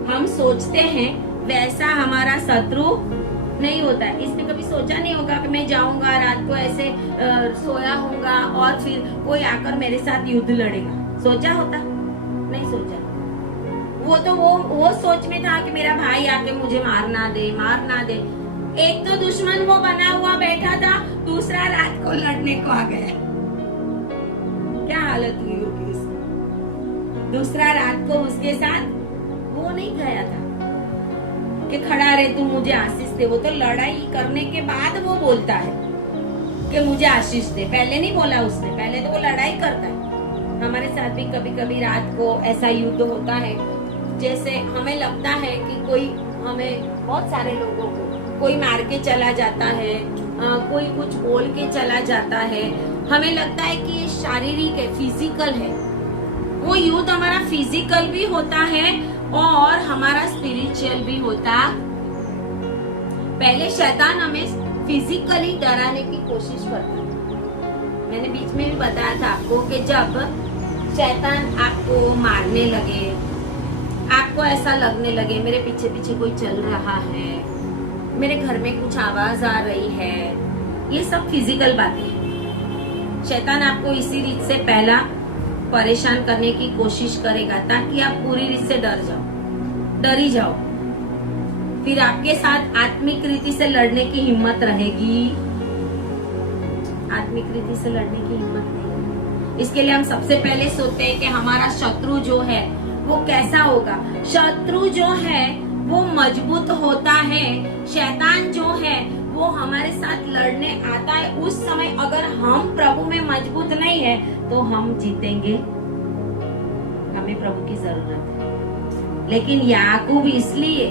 हम सोचते हैं वैसा हमारा शत्रु नहीं होता है। इसने कभी सोचा नहीं होगा कि मैं जाऊंगा रात को ऐसे सोया होऊंगा और फिर कोई आकर मेरे साथ युद्ध लड़ेगा, सोचा होता? नहीं सोचा। वो तो वो सोच में था कि मेरा भाई आके मुझे मारना दे। एक तो दुश्मन वो बना हुआ बैठा था, दूसरा रात को लड़ने को आ गया। क्या हालत हुई होगी उसकी? दूसरा रात को उसके साथ वो नहीं गया था कि खड़ा रहे तू मुझे आशीष दे। वो तो लड़ाई करने के बाद वो बोलता है कि मुझे आशीष दे, पहले नहीं बोला उसने। पहले तो वो लड़ाई करता है। हमारे साथ भी कभी कभी रात को ऐसा युद्ध होता है, जैसे हमें लगता है कि कोई हमें, बहुत सारे लोगों को कोई मार के चला जाता है, कोई कुछ बोल के चला जाता है, हमें लगता है कि ये शारीरिक है, फिजिकल है। वो युद्ध हमारा फिजिकल भी होता है और हमारा स्पिरिचुअल भी होता। पहले शैतान हमें फिजिकली डराने की कोशिश करता है। मैंने बीच में भी बताया था आपको कि जब शैतान आपको मारने लगे, आपको ऐसा लगने लगे मेरे पीछे पीछे कोई चल रहा है, मेरे घर में कुछ आवाज आ रही है, ये सब फिजिकल बातें हैं। शैतान आपको इसी रीत से पहला परेशान करने की कोशिश करेगा ताकि आप पूरी रीत से डरी जाओ। फिर आपके साथ आत्मिक रीति से लड़ने की हिम्मत रहेगी, आत्मिक रीति से लड़ने की हिम्मत नहीं। इसके लिए हम सबसे पहले सोचते हैं कि हमारा शत्रु जो है वो कैसा होगा। शत्रु जो है वो मजबूत होता है। शैतान जो है वो हमारे साथ लड़ने आता है। उस समय अगर हम प्रभु में मजबूत नहीं है तो हम जीतेंगे, हमें प्रभु की जरूरत है। लेकिन याकूब, इसलिए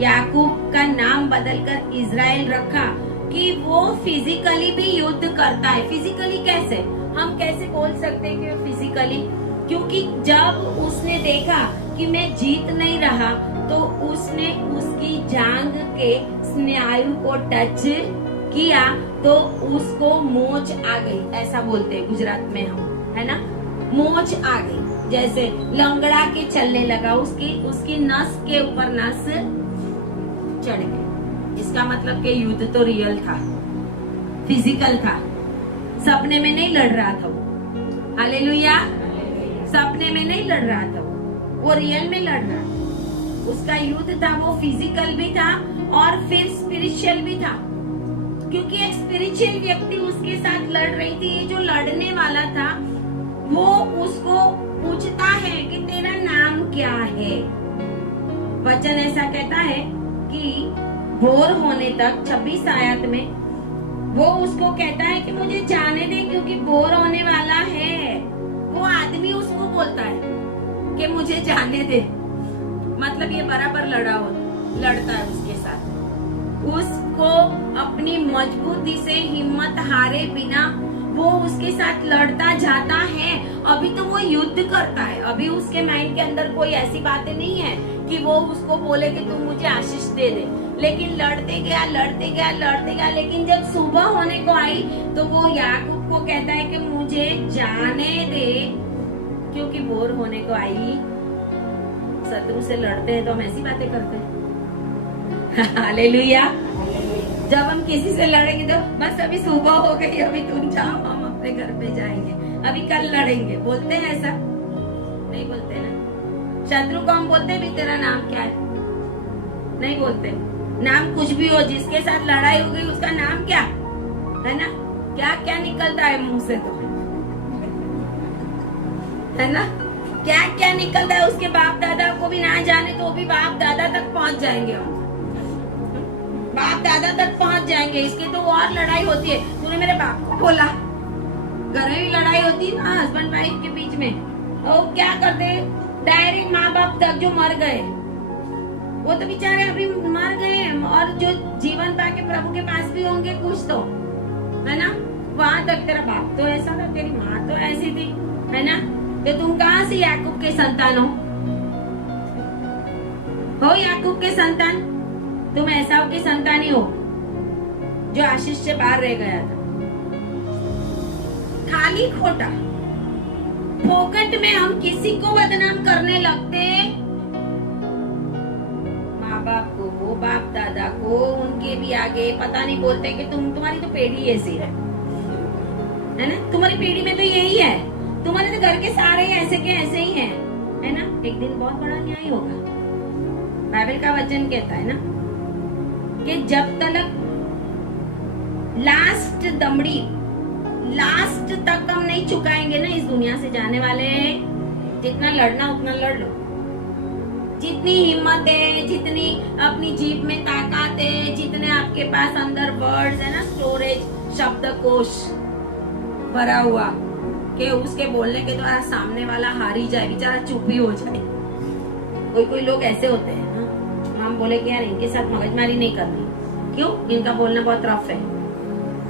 याकूब का नाम बदलकर इजराइल रखा कि वो फिजिकली भी युद्ध करता है। फिजिकली कैसे, हम कैसे बोल सकते हैं कि वो फिजिकली, क्योंकि जब उसने देखा कि मैं जीत नहीं रहा तो उसने उसकी जांग के स्नायु को टच किया तो उसको मोच आ गई, ऐसा बोलते हैं गुजरात में हम, है ना, मोच आ गई। जैसे लंगड़ा के चलने लगा, उसकी नस के ऊपर नस चढ़ गई। इसका मतलब कि युद्ध तो रियल था, फिजिकल था, सपने में नहीं लड़ रहा था वो। हालेलुया, सपने में नहीं लड़ रहा था वो रियल में लड़ रहा था। उसका युद्ध था, वो फिजिकल भी था और फिर स्पिरिचुअल भी था, क्योंकि एक स्पिरिचुअल व्यक्ति उसके साथ लड़ रही थी। ये जो लड़ने वाला था वो उसको पूछता है कि तेरा नाम क्या है। वचन ऐसा कहता है कि भोर होने तक 26 आयत में वो उसको कहता है कि मुझे जाने दे क्योंकि भोर होने वाला है। वो आदमी उसको बोलता है कि मुझे जाने दे, मतलब ये बराबर लड़ता है उसके साथ। उसको अपनी मजबूती से हिम्मत हारे बिना वो उसके साथ लड़ता जाता है। अभी तो वो युद्ध करता है, अभी उसके माइंड के अंदर कोई ऐसी बातें नहीं है कि वो उसको बोले कि तू मुझे आशीष दे दे, लेकिन लड़ते गया, लेकिन जब सुबह होने को आई तो वो याकूब को कहता है कि मुझे जाने दे, क्योंकि बोर होने को आई। शत्रु से लड़ते हैं तो हम ऐसी बातें करते हैं। हालेलुया। जब हम किसी से लड़ेंगे तो बस अभी सुबह हो गई, अभी तुम जाओ, हम अपने घर पे जाएंगे, अभी कल लड़ेंगे। बोलते हैं ऐसा? नहीं बोलते ना। शत्रु को हम बोलते भी तेरा नाम क्या है? नहीं बोलते। नाम कुछ भी हो, जिसके साथ लड़ाई हो गई उसका नाम क्या है ना? क्या क्या निकलता है मुंह से, तो है ना? क्या क्या निकलता है। उसके बाप दादा को भी ना जाने तो भी बाप दादा तक पहुंच जाएंगे हम, बाप दादा तक पहुंच जाएंगे। इसके तो और लड़ाई होती है। तूने मेरे बाप को बोला, घर में भी लड़ाई होती है ना हस्बैंड वाइफ के बीच में। और क्या करते, डायरेक्ट माँ बाप तक जो मर गए वो तो बेचारे अभी मर गए, और जो जीवन पाके प्रभु के पास भी होंगे कुछ तो, है ना? वहां तक तेरा बाप तो ऐसा था, तेरी माँ तो ऐसी थी, है ना? तो तुम कहाँ से याकूब के संतान हो याकूब के संतान? तुम एसाव की संतान ही हो जो आशीष से बाहर रह गया था। खाली खोटा फोकट में हम किसी को बदनाम करने लगते, माँ बाप को, वो बाप दादा को, उनके भी आगे पता नहीं बोलते कि तुम्हारी तो पीढ़ी ऐसी है ना? तुम्हारी पीढ़ी में तो यही है, तुम्हारे तो घर के सारे ऐसे के ऐसे ही हैं, है ना? एक दिन बहुत बड़ा न्याय होगा। बाइबल का वचन कहता है ना कि जब तक लास्ट तक हम नहीं चुकाएंगे ना इस दुनिया से जाने वाले, जितना लड़ना उतना लड़ लो, जितनी हिम्मत है, जितनी अपनी जीभ में ताकत है, जितने आपके पास अंदर वर्ड्स है ना, स्टोरेज, शब्दकोश भरा हुआ, कि उसके बोलने के द्वारा सामने वाला हार ही जाए, बेचारा चुप ही हो जाए। कोई लोग ऐसे होते हैं ना, हम बोले कि यार इनके साथ मगजमारी नहीं करनी, क्यों? इनका बोलना बहुत रफ है,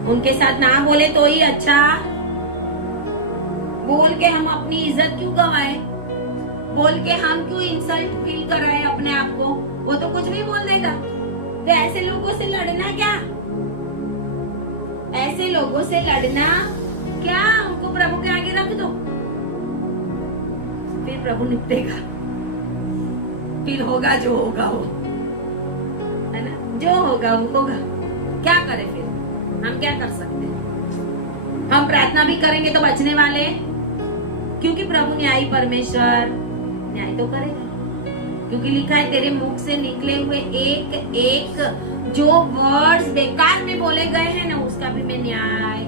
उनके साथ ना बोले तो ही अच्छा। बोल के हम अपनी इज्जत क्यों गवाए? बोल के हम क्यों इंसल्ट फील कराए अपने आप को? वो तो कुछ भी बोल देगा। तो ऐसे लोगों से लड़ना क्या? ऐसे लोगों से लड़ना क्या? उनको प्रभु के आगे रख दो, फिर प्रभु निपटेगा, फिर होगा जो होगा वो, है ना? जो होगा वो होगा। क्या करें फिर? हम क्या कर सकते हैं? हम प्रार्थना भी करेंगे तो बचने वाले, क्योंकि प्रभु न्यायी परमेश्वर न्याय तो करेगा, क्योंकि लिखा है तेरे मुख से निकले हुए एक एक जो वर्ड्स बेकार में बोले गए हैं ना, उसका भी मैं न्याय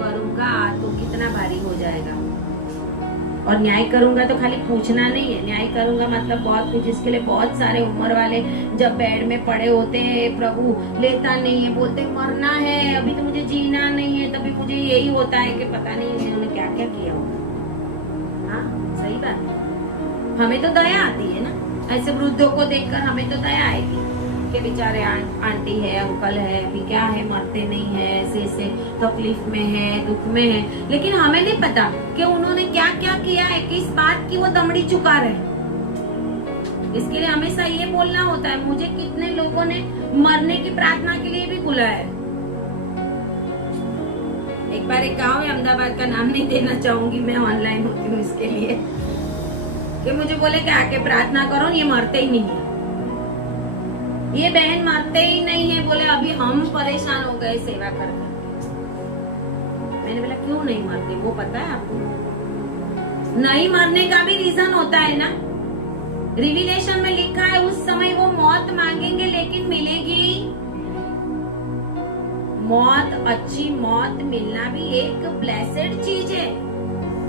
करूंगा। तो कितना भारी हो जाएगा। और न्याय करूंगा तो खाली पूछना नहीं है, न्याय करूंगा मतलब बहुत कुछ। इसके लिए बहुत सारे उम्र वाले जब बेड में पड़े होते हैं, प्रभु लेता नहीं है, बोलते मरना है, अभी तो मुझे जीना नहीं है, तभी मुझे यही होता है कि पता नहीं उन्होंने क्या क्या किया होगा। हाँ, सही बात है। हमें तो दया आती है ना, ऐसे वृद्धों को देखकर हमें तो दया आएगी कि बेचारे आंटी है, अंकल है, अभी क्या है, मरते नहीं है, ऐसे तकलीफ में है, दुख में है, लेकिन हमें नहीं पता कि उन्होंने क्या क्या किया है, किस बात की वो दमड़ी चुका रहे। इसके लिए हमेशा ये बोलना होता है। मुझे कितने लोगों ने मरने की प्रार्थना के लिए भी बुलाया है। एक बार एक गांव है अहमदाबाद, का नाम नहीं देना चाहूंगी मैं, ऑनलाइन होती हूँ इसके लिए, कि मुझे बोले कि आके प्रार्थना करो, ये मरते ही नहीं है, ये बहन मरते ही नहीं है। बोले अभी हम परेशान हो गए सेवा कर। मैंने बोला क्यों नहीं मरते? वो पता है आपको? नहीं मरने का भी रीजन होता है ना। रिविलेशन में लिखा है उस समय वो मौत मांगेंगे लेकिन मिलेगी। मौत, अच्छी मौत मिलना भी एक ब्लेसेड चीज है,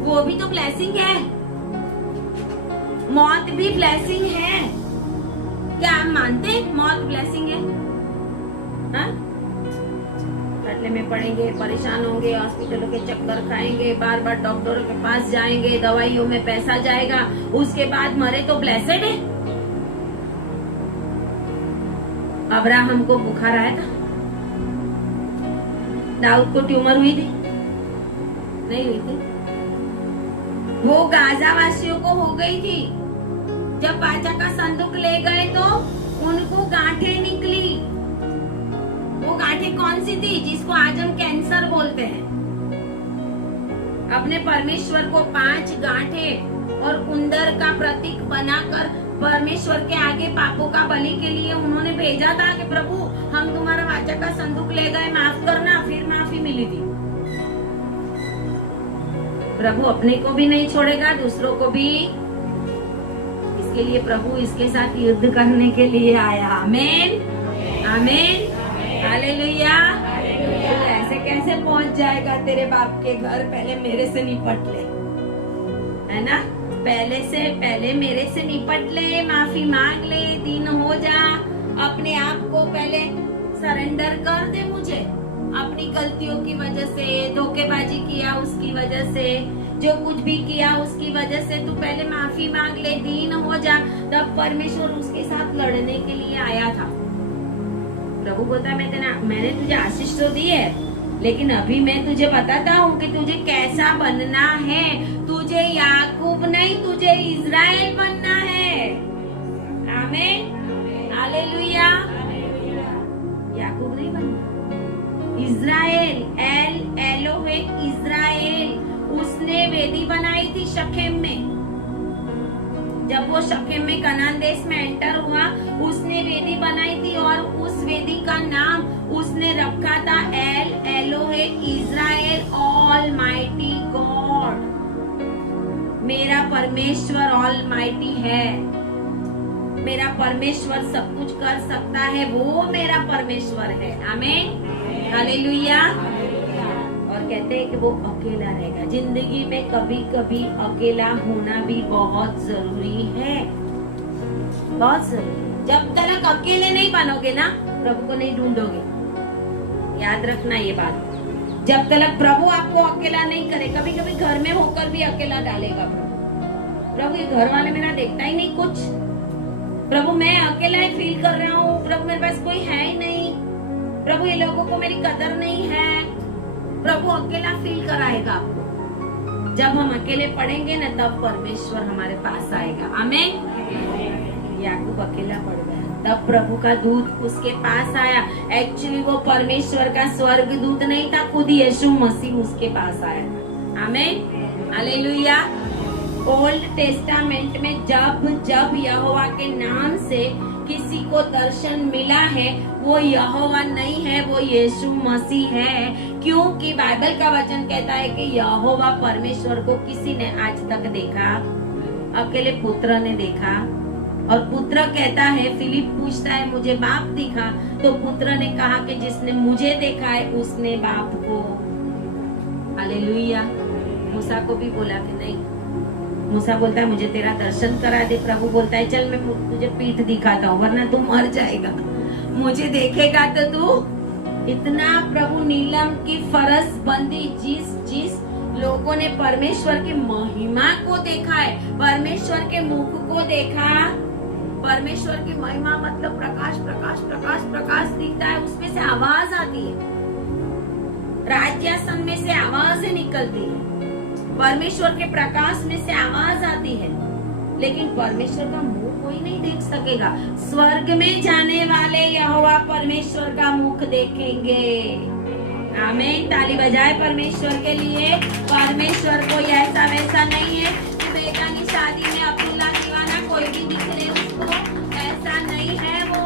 वो भी तो ब्लेसिंग है। मौत भी ब्लेसिंग है। क्या आप मानते हैं मौत ब्लेसिंग है? खटले में पड़ेंगे, परेशान होंगे, हॉस्पिटलों के चक्कर खाएंगे, बार बार डॉक्टरों के पास जाएंगे, दवाइयों में पैसा जाएगा, उसके बाद मरे तो ब्लेसेड है। अब्राहम को बुखार आया था, दाऊद को ट्यूमर हुई थी, नहीं हुई थी? वो गाजा वासियों को हो गई थी। जब बादशाह का संदूक ले गए तो उनको गांठें निकली। वो गांठें कौन सी थी? जिसको आज हम कैंसर बोलते हैं। अपने परमेश्वर को 5 गांठें और उंदर का प्रतीक बनाकर परमेश्वर के आगे पापों का बलि के लिए उन्होंने भेजा था कि प्रभु हम तुम्हारा वाचा का संदूक ले गए, माफ करना। फिर माफी मिली थी। प्रभु अपने को भी नहीं छोड़ेगा, दूसरों को भी। इसके लिए प्रभु इसके साथ युद्ध करने के लिए आया। आमीन, आमीन, हालेलुया। तो ऐसे कैसे पहुंच जाएगा तेरे बाप के घर? पहले मेरे से निपट ले, है ना? पहले मेरे से निपट ले, माफी मांग ले, दीन हो जा, अपने आप को पहले सरेंडर कर दे मुझे। अपनी गलतियों की वजह से, धोखेबाजी किया उसकी वजह से, जो कुछ भी किया उसकी वजह से तू पहले माफी मांग ले, दीन हो जा। तब परमेश्वर उसके साथ लड़ने के लिए आया था। प्रभु बोलता मैंने तुझे आशीष तो दी है, लेकिन अभी मैं तुझे बताता हूँ कि तुझे कैसा बनना है। तुझे याकूब नहीं, तुझे इज़राइल बनना है। आमीन, हालेलुया। याकूब नहीं बनना, इज़राइल। Elohe Israel. उसने वेदी बनाई थी शकेम में। जब वो शकेम में कनान देश में एंटर हुआ, उसने वेदी बनाई थी और उस वेदी का नाम उसने रखा था एलोहे इज़राइल, ऑलमाइटी गॉड। मेरा परमेश्वर ऑलमाइटी है। मेरा परमेश्वर सब कुछ कर सकता है, वो मेरा परमेश्वर है। आमीन, हालेलुया। और कहते हैं कि वो अकेला रहेगा। जिंदगी में कभी कभी अकेला होना भी बहुत जरूरी है, बहुत जरूरी। जब तक अकेले नहीं बनोगे ना, प्रभु को नहीं ढूंढोगे। याद रखना ये बात। जब तक प्रभु आपको अकेला नहीं करे, कभी कभी घर में होकर भी अकेला डालेगा प्रभु। ये घर वाले मेरा देखता ही नहीं कुछ, प्रभु मैं अकेला ही फील कर रहा हूँ, प्रभु मेरे पास कोई है ही नहीं, प्रभु ये लोगों को मेरी कदर नहीं है। प्रभु अकेला फील कराएगा आपको। जब हम अकेले पड़ेंगे ना, तब परमेश्वर हमारे पास आएगा। आमीन। याकूब अकेला पड़ गया, तब प्रभु का दूत उसके पास आया। एक्चुअली वो परमेश्वर का स्वर्ग दूत नहीं था, खुद यीशु मसीह उसके पास आया। आमीन, हालेलुया। ओल्ड टेस्टामेंट में जब जब यहोवा के नाम से किसी को दर्शन मिला है, वो यहोवा नहीं है, वो यीशु मसीह है। क्योंकि बाइबल का वचन कहता है कि यहोवा परमेश्वर को किसी ने आज तक देखा, अकेले पुत्र ने देखा। और पुत्र कहता है, फिलिप पूछता है मुझे बाप दिखा, तो पुत्र ने कहा कि जिसने मुझे देखा है उसने बाप को। हालेलुया। मूसा को भी बोला कि नहीं, मूसा बोलता है मुझे तेरा दर्शन करा दे। प्रभु बोलता है चल मैं तुझे पीठ दिखाता हूँ, वरना तू मर जाएगा। मुझे देखेगा तो तू। इतना प्रभु नीलम की फरस बंदी, जिस लोगों ने परमेश्वर की महिमा को देखा है, परमेश्वर के मुख को देखा। परमेश्वर की महिमा मतलब प्रकाश प्रकाश प्रकाश प्रकाश दिखता है, उसमें से आवाज आती है, राज्यासन में से आवाजें निकलती है, परमेश्वर के प्रकाश में से आवाज आती है। लेकिन परमेश्वर का मुख कोई नहीं देख सकेगा। स्वर्ग में जाने वाले यहोवा परमेश्वर का मुख देखेंगे। आमीन। ताली बजाए परमेश्वर के लिए। परमेश्वर कोई ऐसा वैसा नहीं है कि बेगानी शादी में अब्दुल्ला दीवाना कोई भी दिख ले उसको, ऐसा नहीं है वो।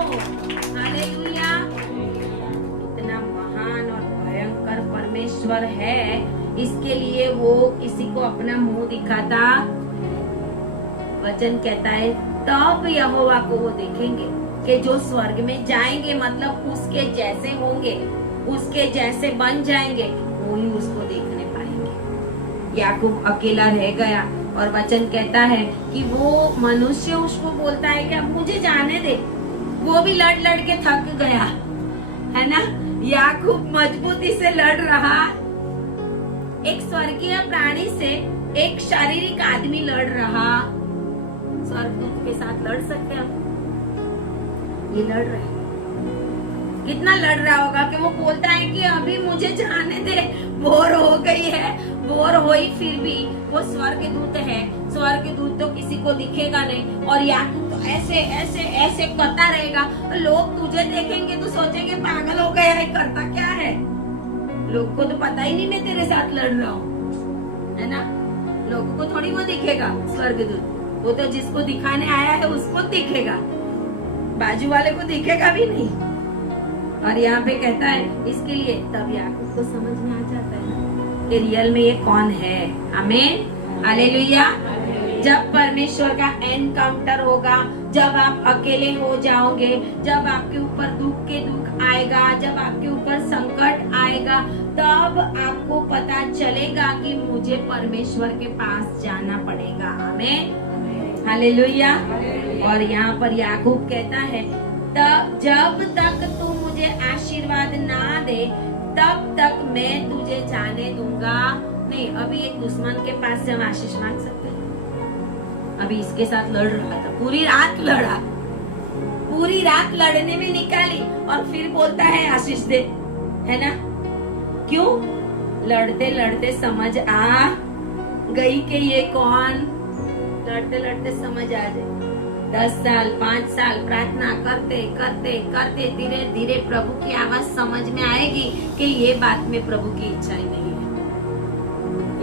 हालेलुया। इतना महान और भयंकर परमेश्वर है, इसके लिए वो किसी को अपना मुंह दिखाता। वचन कहता है तब यहोवा को वो देखेंगे कि जो स्वर्ग में जाएंगे, मतलब उसके जैसे होंगे, उसके जैसे बन जाएंगे, वो ही उसको देखने पाएंगे। याकूब अकेला रह गया और वचन कहता है कि वो मनुष्य उसको बोलता है कि अब मुझे जाने दे। वो भी लड़ लड़ के थक गया, है ना। याकूब मजबूती से लड़ रहा। एक स्वर्गीय प्राणी से एक शारीरिक आदमी लड़ रहा। स्वर्गदूत के साथ लड़ सकते हैं? ये लड़ रहा है। कितना लड़ रहा होगा कि वो बोलता है कि अभी मुझे जाने दे, बोर हो गई है। बोर हुई, फिर भी वो स्वर्गदूत है। स्वर्गदूत तो किसी को दिखेगा नहीं, और याकूब तो ऐसे ऐसे ऐसे करता रहेगा, तो लोग तुझे देखेंगे तो सोचेंगे पागल हो गया है, करता क्या है। लोग को तो पता ही नहीं मैं तेरे साथ लड़ रहा हूँ, है ना। लोगों को थोड़ी वो दिखेगा स्वर्गदूत, वो तो जिसको दिखाने आया है उसको दिखेगा, बाजू वाले को दिखेगा भी नहीं। और यहाँ पे कहता है इसके लिए तब याकूब को समझ में आ जाता है ना कि रियल में ये कौन है। आमीन, हालेलुया। जब परमेश्वर का एनकाउंटर होगा, जब आप अकेले हो जाओगे, जब आपके ऊपर दुख के दुख आएगा, जब आपके ऊपर संकट आएगा, तब आपको पता चलेगा कि मुझे परमेश्वर के पास जाना पड़ेगा। आमीन, हालेलुया। और यहाँ पर याकूब कहता है तब जब तक तू मुझे आशीर्वाद ना दे तब तक मैं तुझे जाने दूंगा नहीं। अभी एक दुश्मन के पास से हम आशीष मांग सकते हैं? अभी इसके साथ लड़ रहा था, पूरी रात लड़ा, पूरी रात लड़ने में निकाली और फिर बोलता है आशीष दे, है ना। क्यों? लड़ते लड़ते समझ आ गई कि ये कौन, लड़ते लड़ते समझ आ जाए। 10 साल 5 साल प्रार्थना करते करते करते धीरे धीरे प्रभु की आवाज समझ में आएगी कि ये बात में प्रभु की इच्छा ही नहीं है,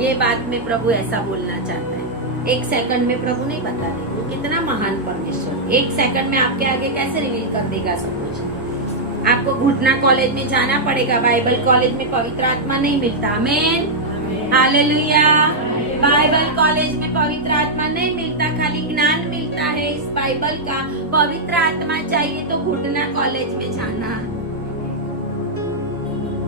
ये बात में प्रभु ऐसा बोलना चाहता है। 1 सेकंड में प्रभु नहीं बता दे, वो कितना महान परमेश्वर 1 सेकंड में आपके आगे कैसे रिवील कर देगा सब कुछ। आपको घुटना कॉलेज में जाना पड़ेगा, बाइबल कॉलेज में पवित्र आत्मा नहीं मिलता। आमीन, हालेलुया। बाइबल कॉलेज में पवित्र आत्मा नहीं मिलता, खाली ज्ञान मिलता है इस बाइबल का। पवित्र आत्मा चाहिए तो घुटना कॉलेज में जाना,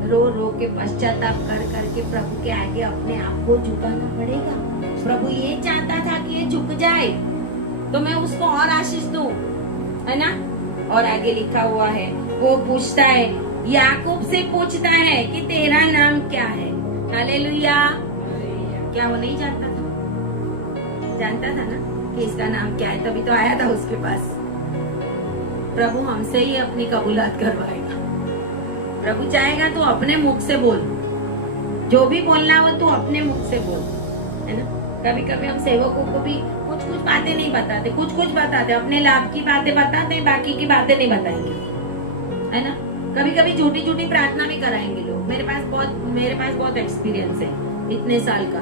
रो रो के पश्चाताप कर करके प्रभु के आगे अपने आप को झुकाना पड़ेगा। प्रभु ये चाहता था कि ये झुक जाए तो मैं उसको और आशीष दूं, है ना। और आगे लिखा हुआ है, वो पूछता है, याकूब से पूछता है कि तेरा नाम क्या है। हालेलुया। क्या वो नहीं जानता था? जानता था ना कि इसका नाम क्या है, तभी तो आया था उसके पास। प्रभु हमसे ही अपनी कबूलात करवाएगा। प्रभु चाहेगा तो अपने मुख से बोल, जो भी बोलना हो तू अपने मुख से बोल, है ना। कभी कभी हम सेवकों को भी कुछ कुछ बातें नहीं बताते, कुछ कुछ बताते, अपने लाभ की बातें बताते हैं, बाकी की बातें नहीं बताएंगे, है ना। कभी कभी झूठी झूठी प्रार्थना भी कराएंगे लोग। मेरे पास बहुत एक्सपीरियंस है इतने साल का,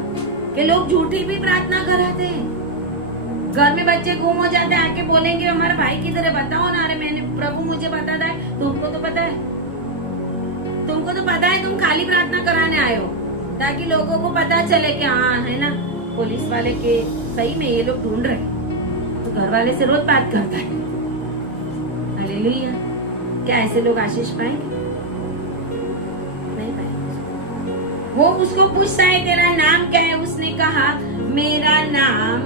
कि लोग झूठी भी प्रार्थना कराते हैं। घर में बच्चे गुम हो जाते हैं, आके बोलेंगे हमारे भाई की तरह बताओ ना। अरे मैंने प्रभु मुझे बता है, तुमको तो पता है, तुमको तो पता है, तुम खाली प्रार्थना कराने आए हो ताकि लोगों को पता चले कि हाँ, है ना, पुलिस वाले के सही में ये लोग ढूंढ रहे हैं। तो घर वाले से रोज बात करता है। हालेलुया। क्या ऐसे लोग आशीष पाएंगे? नहीं पाएंगे। वो उसको पूछता है तेरा नाम क्या है? उसने कहा मेरा नाम,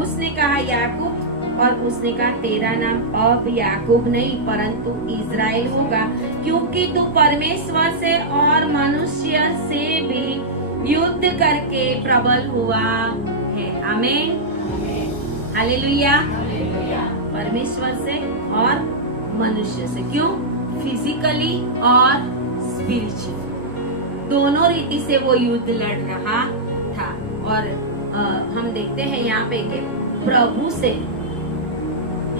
उसने कहा याकूब, और उसने कहा तेरा नाम अब याकूब नहीं परंतु इज़राइल होगा, क्योंकि तू परमेश्वर से और मनुष्य से भी युद्ध करके प्रबल हुआ है। आमीन, हालेलुया। परमेश्वर से और मनुष्य से। क्यों? फिजिकली और स्पिरिचुअल, दोनों रीति से वो युद्ध लड़ रहा था। और हम देखते हैं यहाँ पे कि प्रभु से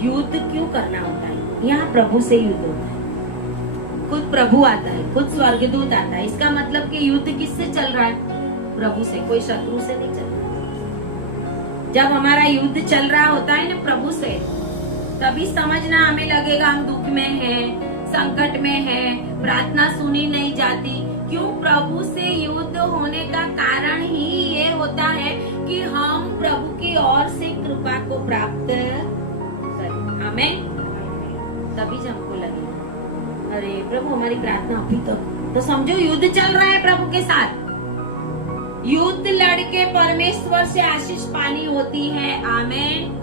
युद्ध क्यों करना होता है। यहाँ प्रभु से युद्ध होता है, खुद प्रभु आता है, खुद स्वर्गदूत आता है। इसका मतलब कि युद्ध किससे चल रहा है? प्रभु से, कोई शत्रु से नहीं चल रहा। जब हमारा युद्ध चल रहा होता है ना प्रभु से, तभी समझना हमें लगेगा हम दुख में हैं, संकट में हैं, प्रार्थना सुनी नहीं जाती। क्यों? प्रभु से युद्ध होने का कारण ही ये होता है कि हम प्रभु की ओर से कृपा को प्राप्त करें। हमें तभी जब हमको लगे अरे प्रभु हमारी प्रार्थना अभी तो समझो युद्ध चल रहा है प्रभु के साथ। युद्ध लड़के परमेश्वर से आशीष पानी होती है। आमीन।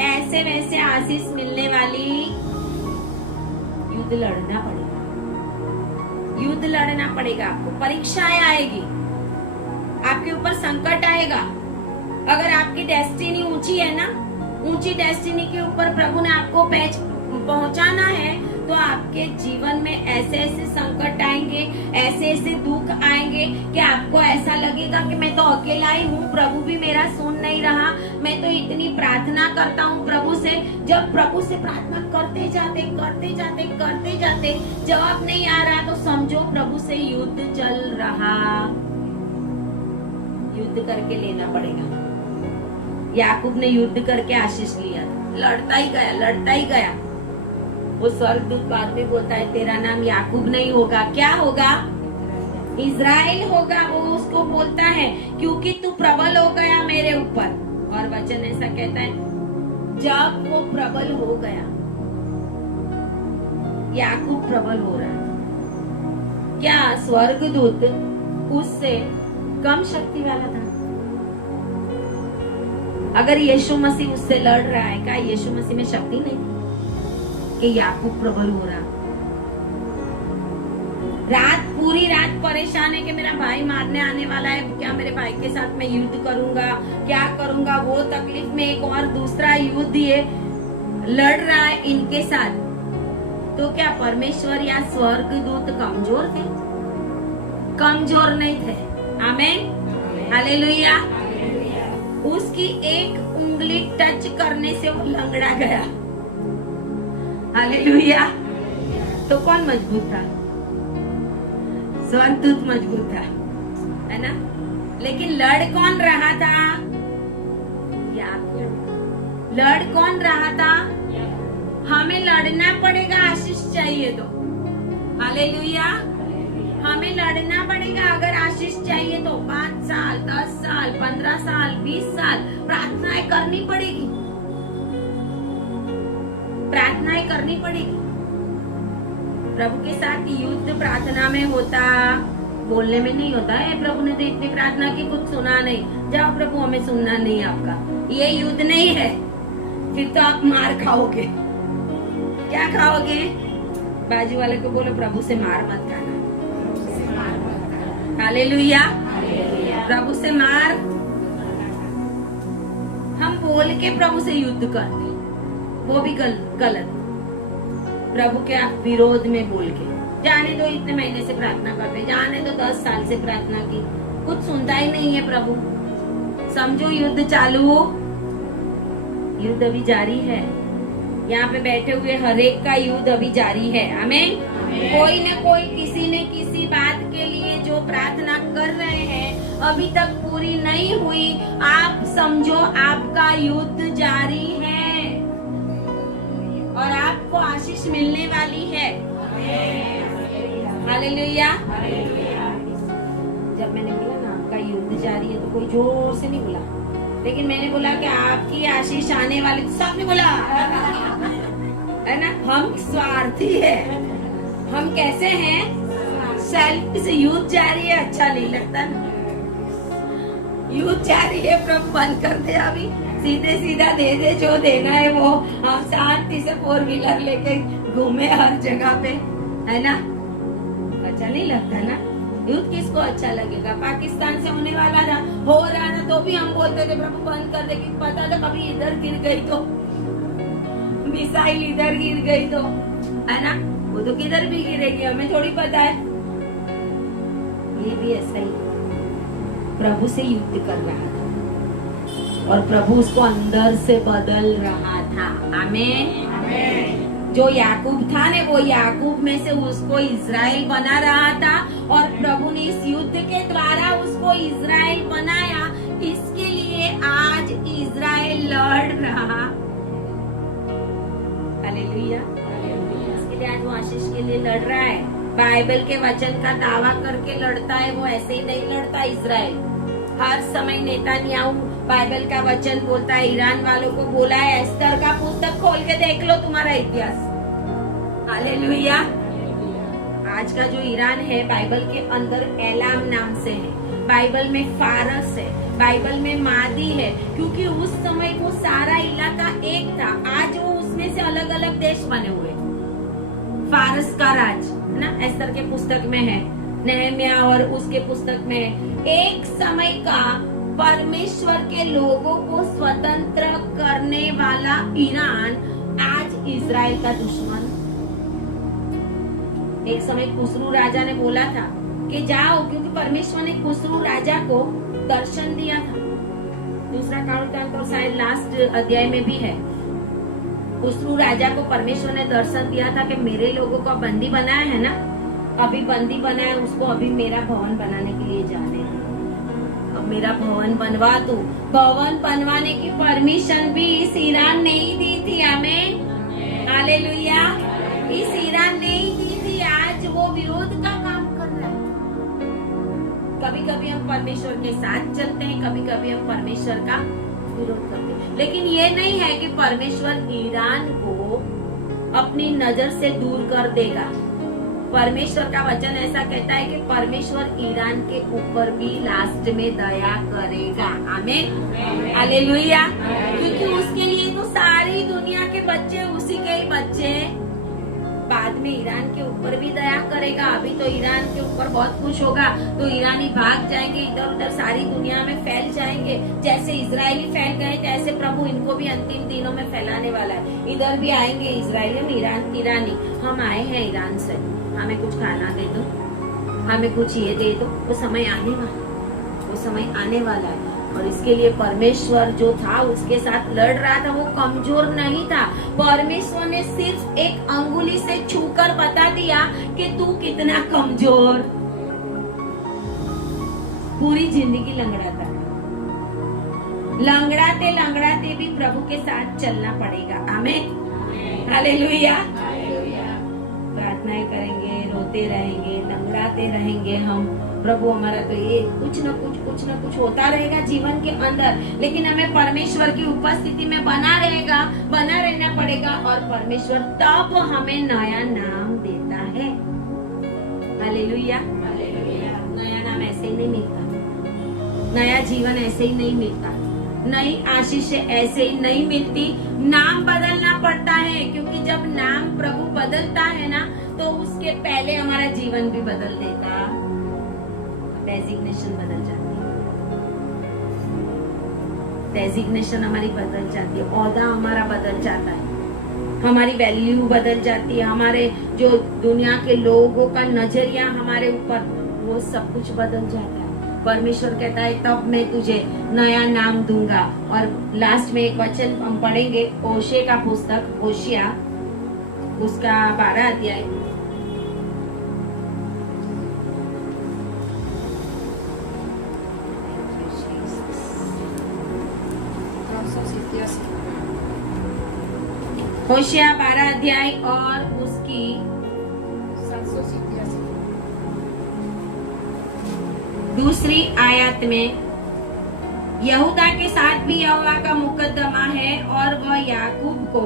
ऐसे वैसे आशीष मिलने वाली युद्ध लड़ना पड़ेगा, युद्ध लड़ना पड़ेगा। आपको परीक्षाएं आएगी, आपके ऊपर संकट आएगा। अगर आपकी डेस्टिनी ऊंची है ना, ऊंची डेस्टिनी के ऊपर प्रभु ने आपको पहुंचाना है, तो आपके जीवन में ऐसे ऐसे संकट आएंगे, ऐसे ऐसे दुख आएंगे कि आपको ऐसा लगेगा कि मैं तो अकेला ही हूँ, प्रभु भी मेरा सुन नहीं रहा, मैं तो इतनी प्रार्थना करता हूँ प्रभु से। जब प्रभु से प्रार्थना करते जाते जवाब नहीं आ रहा तो समझो प्रभु से युद्ध चल रहा, युद्ध करके लेना पड़ेगा। याकूब ने युद्ध करके आशीष लिया, लड़ता ही गया। वो स्वर्गदूत बाद में बोलता है तेरा नाम याकूब नहीं होगा, क्या होगा? इज़राइल होगा। वो उसको बोलता है क्योंकि तू प्रबल हो गया मेरे ऊपर। और वचन ऐसा कहता है जब वो प्रबल हो गया, याकूब प्रबल हो रहा है, क्या स्वर्गदूत उससे कम शक्ति वाला था? अगर यीशु मसीह उससे लड़ रहा है, क्या यीशु मसीह में शक्ति नहीं कि याकूब प्रबल हो रहा? पूरी रात परेशान है कि मेरा भाई मारने आने वाला है, क्या मेरे भाई के साथ मैं युद्ध करूंगा, क्या करूंगा? वो तकलीफ में एक और दूसरा युद्ध ये लड़ रहा है इनके साथ। तो क्या परमेश्वर या स्वर्गदूत कमजोर थे? कमजोर नहीं थे। आमीन, हालेलुया। उसकी एक उंगली टच करने से वो लंगड़ा गया। हालेलुया। तो कौन मजबूत था? स्वर्गदूत मजबूत था, है ना? लेकिन लड़ कौन रहा था? याकूब। लड़ कौन रहा था? हमें लड़ना पड़ेगा, आशीष चाहिए तो। हालेलुया। हमें लड़ना पड़ेगा अगर आशीष चाहिए तो। 5 साल, 10 साल, 15 साल, 20 साल प्रार्थनाएं करनी पड़ेगी, प्रार्थनाएं करनी पड़ेगी। प्रभु के साथ युद्ध प्रार्थना में होता, बोलने में नहीं होता है। प्रभु ने तो इतनी प्रार्थना की, कुछ सुना नहीं। जाओ प्रभु, हमें सुनना नहीं आपका। ये युद्ध नहीं है। फिर तो आप मार खाओगे। क्या खाओगे? बाजू वाले को बोलो प्रभु से मार मत खाना। हालेलुया। प्रभु से मार। हम बोल के प्रभु से युद्ध करते, वो भी गलत। प्रभु के विरोध में बोल के, जाने दो, इतने महीने से प्रार्थना करते, जाने दो 10 साल से प्रार्थना की, कुछ सुनता ही नहीं है प्रभु। समझो युद्ध चालू हो, युद्ध अभी जारी है। यहाँ पे बैठे हुए हर एक का युद्ध अभी जारी है। आमीन। कोई न कोई किसी न किसी बात के लिए जो प्रार्थना कर रहे हैं अभी तक पूरी नहीं हुई। आप समझो आपका युद्ध जारी है और आपको आशीष मिलने वाली है। हालेलुया। जब मैंने बोला ना आपका युद्ध जारी है तो कोई जोर से नहीं बोला, लेकिन मैंने बोला कि आपकी आशीष आने वाली, तो सबने बोला, है ना? हम स्वार्थी है। हम कैसे हैं? सेल्फ से युद्ध जारी है, अच्छा नहीं लगता ना? युद्ध जारी है, प्रभु बंद कर दे अभी, सीधे सीधा दे दे जो देना है वो। हम शांति से 4 व्हीलर लेके घूमे हर जगह पे, है ना? अच्छा नहीं लगता ना? युद्ध किसको अच्छा लगेगा? पाकिस्तान से होने वाला था, हो रहा था, तो भी हम बोलते थे प्रभु बंद कर दे, कि पता था कभी इधर गिर गई तो, मिसाइल इधर गिर गई तो, है ना? वो तो किधर भी गिरेगी, हमें थोड़ी पता है। ये भी ऐसा ही प्रभु से युद्ध कर रहा था और प्रभु उसको अंदर से बदल रहा था। आमीन। जो याकूब था ने, वो याकूब में से उसको इज़राइल बना रहा था और प्रभु ने इस युद्ध के द्वारा उसको इज़राइल बनाया। इसके लिए आज इज़राइल लड़ रहा। हालेलुया। इसके लिए आज वो आशीष के लिए लड़ रहा है। बाइबल के वचन का दावा करके लड़ता है, वो ऐसे ही नहीं लड़ता इज़राइल। हर समय नेतान्याहू बाइबल का वचन बोलता है। ईरान वालों को बोला है एस्तर का पुस्तक खोल के देख लो तुम्हारा इतिहास। हालेलुया। आज का जो ईरान है बाइबल के अंदर एलाम नाम से है, बाइबल में फारस है, बाइबल में मादी है, क्योंकि उस समय वो सारा इलाका एक था। आज वो उसमें से अलग अलग देश बने हुए। फारस का राज है ना, एस्तर के पुस्तक में है, नेहम्याह और उसके पुस्तक में है। एक समय का परमेश्वर के लोगों को स्वतंत्र करने वाला ईरान आज इज़राइल का दुश्मन। एक समय खुसरू राजा ने बोला था कि जाओ, क्योंकि परमेश्वर ने खुसरू राजा को दर्शन दिया था। दूसरा कांड तो शायद लास्ट अध्याय में भी है। खुसरू राजा को परमेश्वर ने दर्शन दिया था कि मेरे लोगों को बंदी बनाया है ना, अभी बंदी बनाया, उसको अभी मेरा भवन बनाने के लिए जाने हैं। अब मेरा भवन बनवा दो। भवन बनवाने की परमिशन भी इस ईरान ने ही दी थी। आमीन, हालेलुया। इस ईरान ने ही दी थी। आज वो विरोध का काम कर रहा है। कभी कभी हम परमेश्वर के साथ चलते हैं, कभी कभी हम परमेश्वर का विरोध करते हैं, लेकिन ये नहीं है कि परमेश्वर ईरान को अपनी नजर से दूर कर देगा। परमेश्वर का वचन ऐसा कहता है कि परमेश्वर ईरान के ऊपर भी लास्ट में दया करेगा। आमीन, हालेलुया। क्योंकि उसके लिए तो सारी दुनिया के बच्चे उसी के ही बच्चे हैं। बाद में ईरान के ऊपर भी दया करेगा। अभी तो ईरान के ऊपर बहुत खुश होगा तो ईरानी भाग जाएंगे, इधर उधर सारी दुनिया में फैल जाएंगे। जैसे इजरायली फैल गए तैसे प्रभु इनको भी अंतिम दिनों में फैलाने वाला है। इधर भी आएंगे इजरायली, ईरानी। हम आए हैं ईरान से, हमें कुछ खाना दे दो, हमें कुछ ये दे दो। वो समय आने वाला है, वो समय आने वाला है। और इसके लिए परमेश्वर जो था उसके साथ लड़ रहा था, वो कमजोर नहीं था। परमेश्वर ने सिर्फ एक अंगुली से छूकर बता दिया कि तू कितना कमजोर। पूरी जिंदगी लंगड़ाता, लंगड़ाते भी प्रभु के साथ चलना पड़ेगा। आमीन, हालेलुया। प्रार्थनाएं करेंगे, रोते रहेंगे, लंगड़ाते रहेंगे हम। प्रभु हमारा तो ये कुछ न कुछ होता रहेगा जीवन के अंदर, लेकिन हमें परमेश्वर की उपस्थिति में बना रहना पड़ेगा। और परमेश्वर तब हमें नया नाम देता है। हालेलुया। नया नाम ऐसे ही नहीं मिलता, नया जीवन ऐसे ही नहीं मिलता, नई आशीष ऐसे ही नहीं मिलती। नाम बदलना पड़ता है, क्योंकि जब नाम प्रभु बदलता है ना तो उसके पहले हमारा जीवन भी बदल देता, डेजिग्नेशन बदल जाती है, डेजिग्नेशन हमारी बदल जाती है, ओहदा हमारा बदल जाता है, हमारी वैल्यू बदल जाती है, हमारे जो दुनिया के लोगों का नजरिया हमारे ऊपर, वो सब कुछ बदल जाता है। परमेश्वर कहता है तब मैं तुझे नया नाम दूंगा। और लास्ट में एक वचन हम पढ़ेंगे, ओशे का पुस्तक, ओशिया उसका 12 अध्याय। होशिया 12 अध्याय और उसकी 2 आयत में, यहूदा के साथ भी यहोवा का मुकद्दमा है और वह याकूब को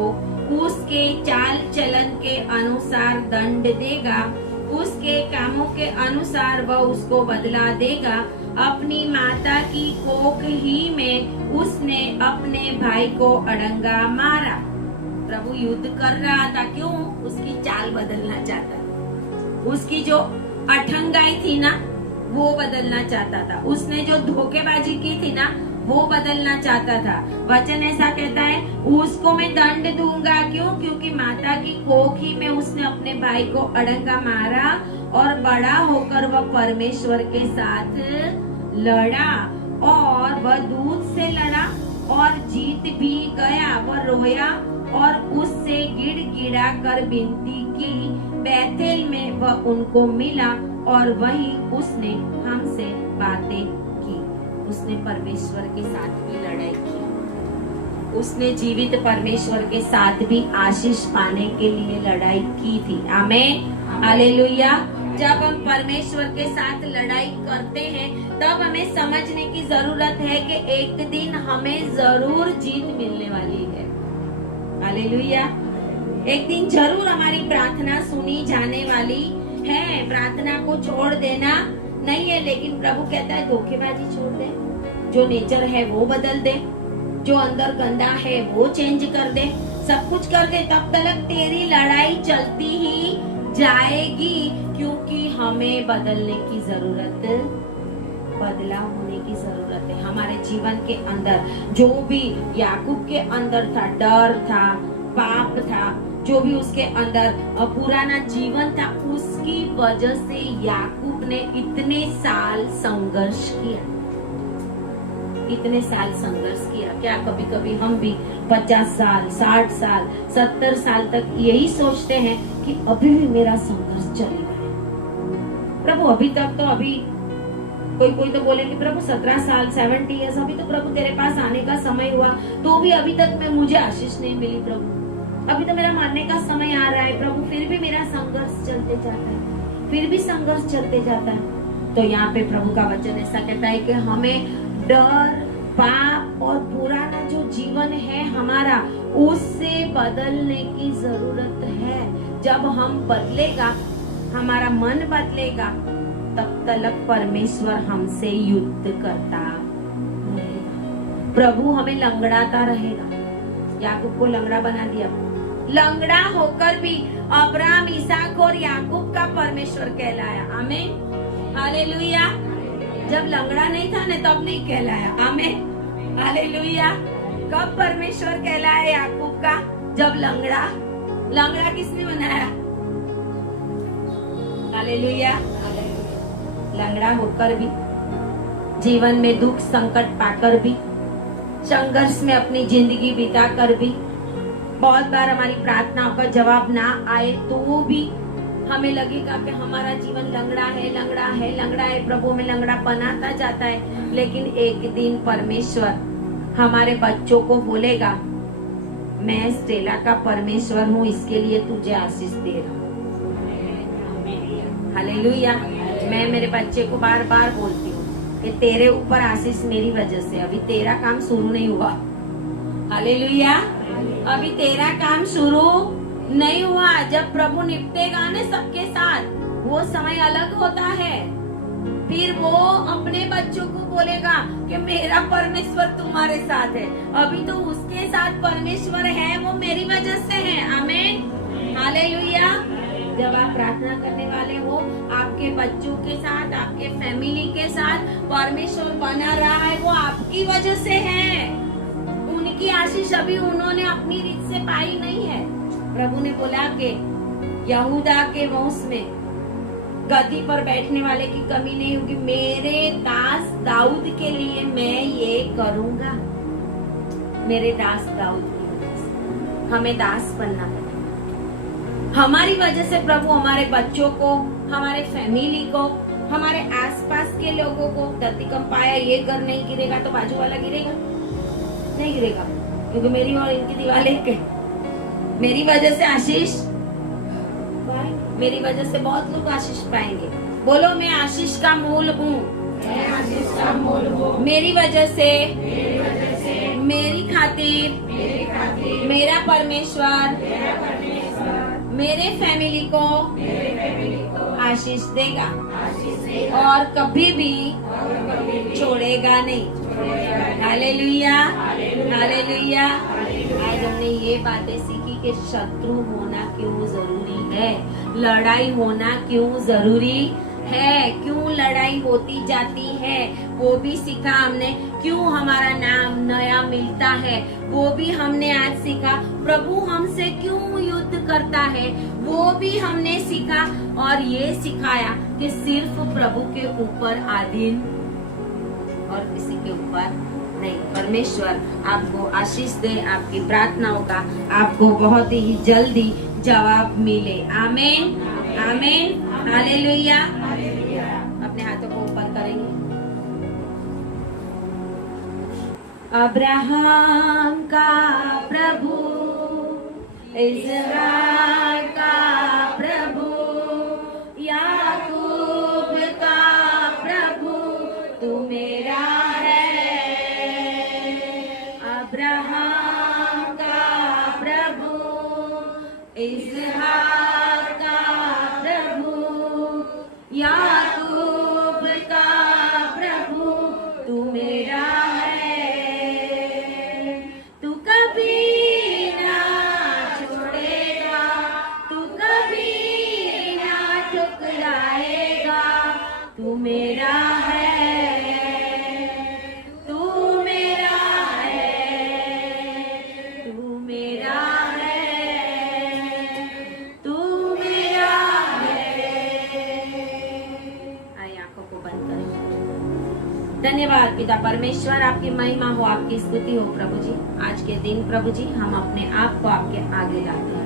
उसके चाल चलन के अनुसार दंड देगा, उसके कामों के अनुसार वह उसको बदला देगा। अपनी माता की कोख ही में उसने अपने भाई को अड़ंगा मारा। प्रभु युद्ध कर रहा था, क्यों? उसकी चाल बदलना चाहता था, उसकी जो अठंगाई थी ना वो बदलना चाहता था, उसने जो धोखेबाजी की थी ना वो बदलना चाहता था। वचन ऐसा कहता है, उसको मैं दंड दूंगा। क्यों? क्योंकि माता की कोख ही में उसने अपने भाई को अड़ंगा मारा और बड़ा होकर वह परमेश्वर के साथ लड़ा और वह दूध से लड़ा और जीत भी गया। वह रोया और उससे गिड़गिड़ा कर विनती की। बैतेल में वह उनको मिला और वहीं उसने हमसे बातें की। उसने परमेश्वर के साथ भी लड़ाई की, उसने जीवित परमेश्वर के साथ भी आशीष पाने के लिए लड़ाई की थी। आमीन, हालेलुया। जब हम परमेश्वर के साथ लड़ाई करते हैं तब हमें समझने की जरूरत है कि एक दिन हमें जरूर जीत मिलने वाली है। हालेलुया। एक दिन जरूर हमारी प्रार्थना सुनी जाने वाली है। प्रार्थना को छोड़ देना नहीं है, लेकिन प्रभु कहता है धोखेबाजी छोड़ दे, जो नेचर है वो बदल दे, जो अंदर गंदा है वो चेंज कर दे, सब कुछ कर दे। तब तक तेरी लड़ाई चलती ही जाएगी, क्योंकि हमें बदलने की जरूरत, बदलाव होने की जरूरत है। हमारे जीवन के अंदर जो भी याकूब के अंदर था, डर था, पाप था, जो भी उसके अंदर पुराना जीवन था, उसकी वजह से याकूब ने इतने साल संघर्ष किया, इतने साल संघर्ष किया। क्या कभी कभी हम भी 50 साल, 60 साल, 70 साल तक यही सोचते हैं कि अभी भी मेरा संघर्ष चलेगा? प्रभु अभी तक तो, अभी कोई तो बोलेंगे प्रभु 17 साल, 70 ईयर्स, अभी तो प्रभु तेरे पास आने का समय हुआ, तो भी अभी तक मुझे आशीष नहीं मिली प्रभु, अभी तो मेरा मरने का समय आ रहा है प्रभु, फिर भी मेरा संघर्ष चलते जाता है, फिर भी संघर्ष चलते जाता है। तो यहाँ पे प्रभु का वचन ऐसा कहता है कि हमें डर, पाप और पुराना जो जीवन है हमारा, उससे बदलने की जरूरत है। जब हम बदलेगा, हमारा मन बदलेगा, तब तक परमेश्वर हमसे युद्ध करता रहेगा। प्रभु हमें लंगड़ाता रहेगा। याकूब को लंगड़ा बना दिया, लंगड़ा होकर भी अब्राहम, इसहाक और याकूब का परमेश्वर कहलाया। आमीन, हालेलुया। जब लंगड़ा नहीं था ना, तब नहीं कहलाया। आमीन, हालेलुया। कब परमेश्वर कहलाया याकूब का? जब लंगड़ा किसने बनाया? हालेलुया। लंगड़ा होकर भी, जीवन में दुख संकट पाकर भी, संघर्ष में अपनी जिंदगी बिताकर भी, बहुत बार हमारी प्रार्थनाओं का जवाब ना आए तो भी हमें लगेगा कि हमारा जीवन लंगड़ा है, प्रभु में लंगड़ा बनाता जाता है। लेकिन एक दिन परमेश्वर हमारे बच्चों को बोलेगा, मैं स्टेला का परमेश्वर हूँ, इसके लिए तुझे आशीष दे रहा हूँ। हालेलुया। मैं मेरे बच्चे को बार बार बोलती हूँ कि तेरे ऊपर आशीष मेरी वजह से, अभी तेरा काम शुरू नहीं हुआ। हालेलुया। अभी तेरा काम शुरू नहीं हुआ। जब प्रभु निपटेगा ना सबके साथ, वो समय अलग होता है। फिर वो अपने बच्चों को बोलेगा कि मेरा परमेश्वर तुम्हारे साथ है। अभी तो उसके साथ परमेश्वर है, वो मेरी वजह से है। आमीन, हालेलुया। जब आप प्रार्थना करने वाले हो, आपके बच्चों के साथ, आपके फैमिली के साथ परमेश्वर बना रहा है, वो आपकी वजह से है। उनकी आशीष अभी उन्होंने अपनी रीत से पाई नहीं है। प्रभु ने बोला कि यहूदा के वंश में गद्दी पर बैठने वाले की कमी नहीं होगी, मेरे दास दाऊद के लिए मैं ये करूंगा। मेरे दास दाऊद की वजह से हमें दास बनना पड़ेगा। हमारी वजह से प्रभु हमारे बच्चों को, हमारे फैमिली को, हमारे आसपास के लोगों को, धरतीकंप आया, ये घर नहीं गिरेगा तो बाजू वाला गिरेगा? नहीं गिरेगा, क्योंकि मेरी और इनकी दीवार एक है। मेरी वजह से आशीष, मेरी वजह से बहुत लोग आशीष पाएंगे। बोलो, मैं आशीष का मूल हूँ। मेरी वजह से, मेरी खातिर मेरा परमेश्वर मेरे फैमिली को आशीष देगा और कभी भी छोड़ेगा नहीं। Hallelujah, hallelujah. आज हमने ये बातें सीखी कि शत्रु होना क्यों जरूरी है, लड़ाई होना क्यों जरूरी है, क्यों लड़ाई होती जाती है, वो भी सीखा हमने। क्यों हमारा नाम नया मिलता है, वो भी हमने आज सीखा। प्रभु हमसे क्यों युद्ध करता है, वो भी हमने सीखा। और ये सिखाया कि सिर्फ प्रभु के ऊपर आधीन और किसी के ऊपर नहीं। परमेश्वर आपको आशीष दे, आपकी प्रार्थनाओं का आपको बहुत ही जल्दी जवाब मिले। आमीन, आमीन, हालेलुया। अपने हाथों को ऊपर करेंगे। अब्राहम का प्रभु, इज़राइल का प्रभु, याकूब का प्रभु, तू मेरा है। अब्राहम का प्रभु, इज़हाक का प्रभु, याकूब का प्रभु, तू मेरा है। तू कभी ना छोड़ेगा धन्यवाद पिता परमेश्वर, आपकी महिमा हो, आपकी स्तुति हो प्रभु जी। आज के दिन प्रभु जी हम अपने आप को आपके आगे लाते हैं।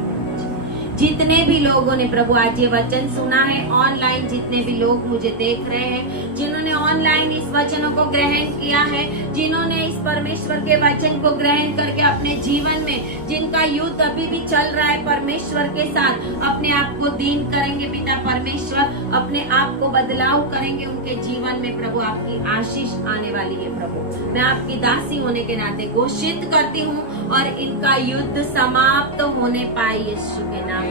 जितने भी लोगों ने प्रभु आज ये वचन सुना है, ऑनलाइन जितने भी लोग मुझे देख रहे हैं, जिन्होंने ऑनलाइन इस वचनों को ग्रहण किया है, जिन्होंने इस परमेश्वर के वचन को ग्रहण करके अपने जीवन में, जिनका युद्ध अभी भी चल रहा है परमेश्वर के साथ, अपने आप को दीन करेंगे पिता परमेश्वर, अपने आप को बदलाव करेंगे उनके जीवन में प्रभु, आपकी आशीष आने वाली है प्रभु। मैं आपकी दासी होने के नाते घोषित करती हूँ और इनका युद्ध समाप्त होने पाए यीशु के नाम।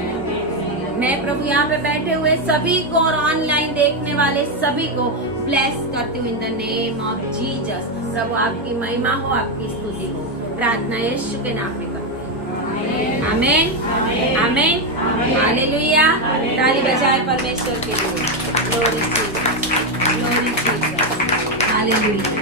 मैं प्रभु यहाँ पे बैठे हुए सभी को और ऑनलाइन देखने वाले सभी को ब्लेस करती हूँ in the name of Jesus. प्रभु आपकी महिमा हो, आपकी स्तुति हो। प्रार्थना यीशु के नाम में करते हैं, आमीन आमीन हालेलुया। ताली बजाए परमेश्वर के लिए। Glory Jesus, glory Jesus, hallelujah.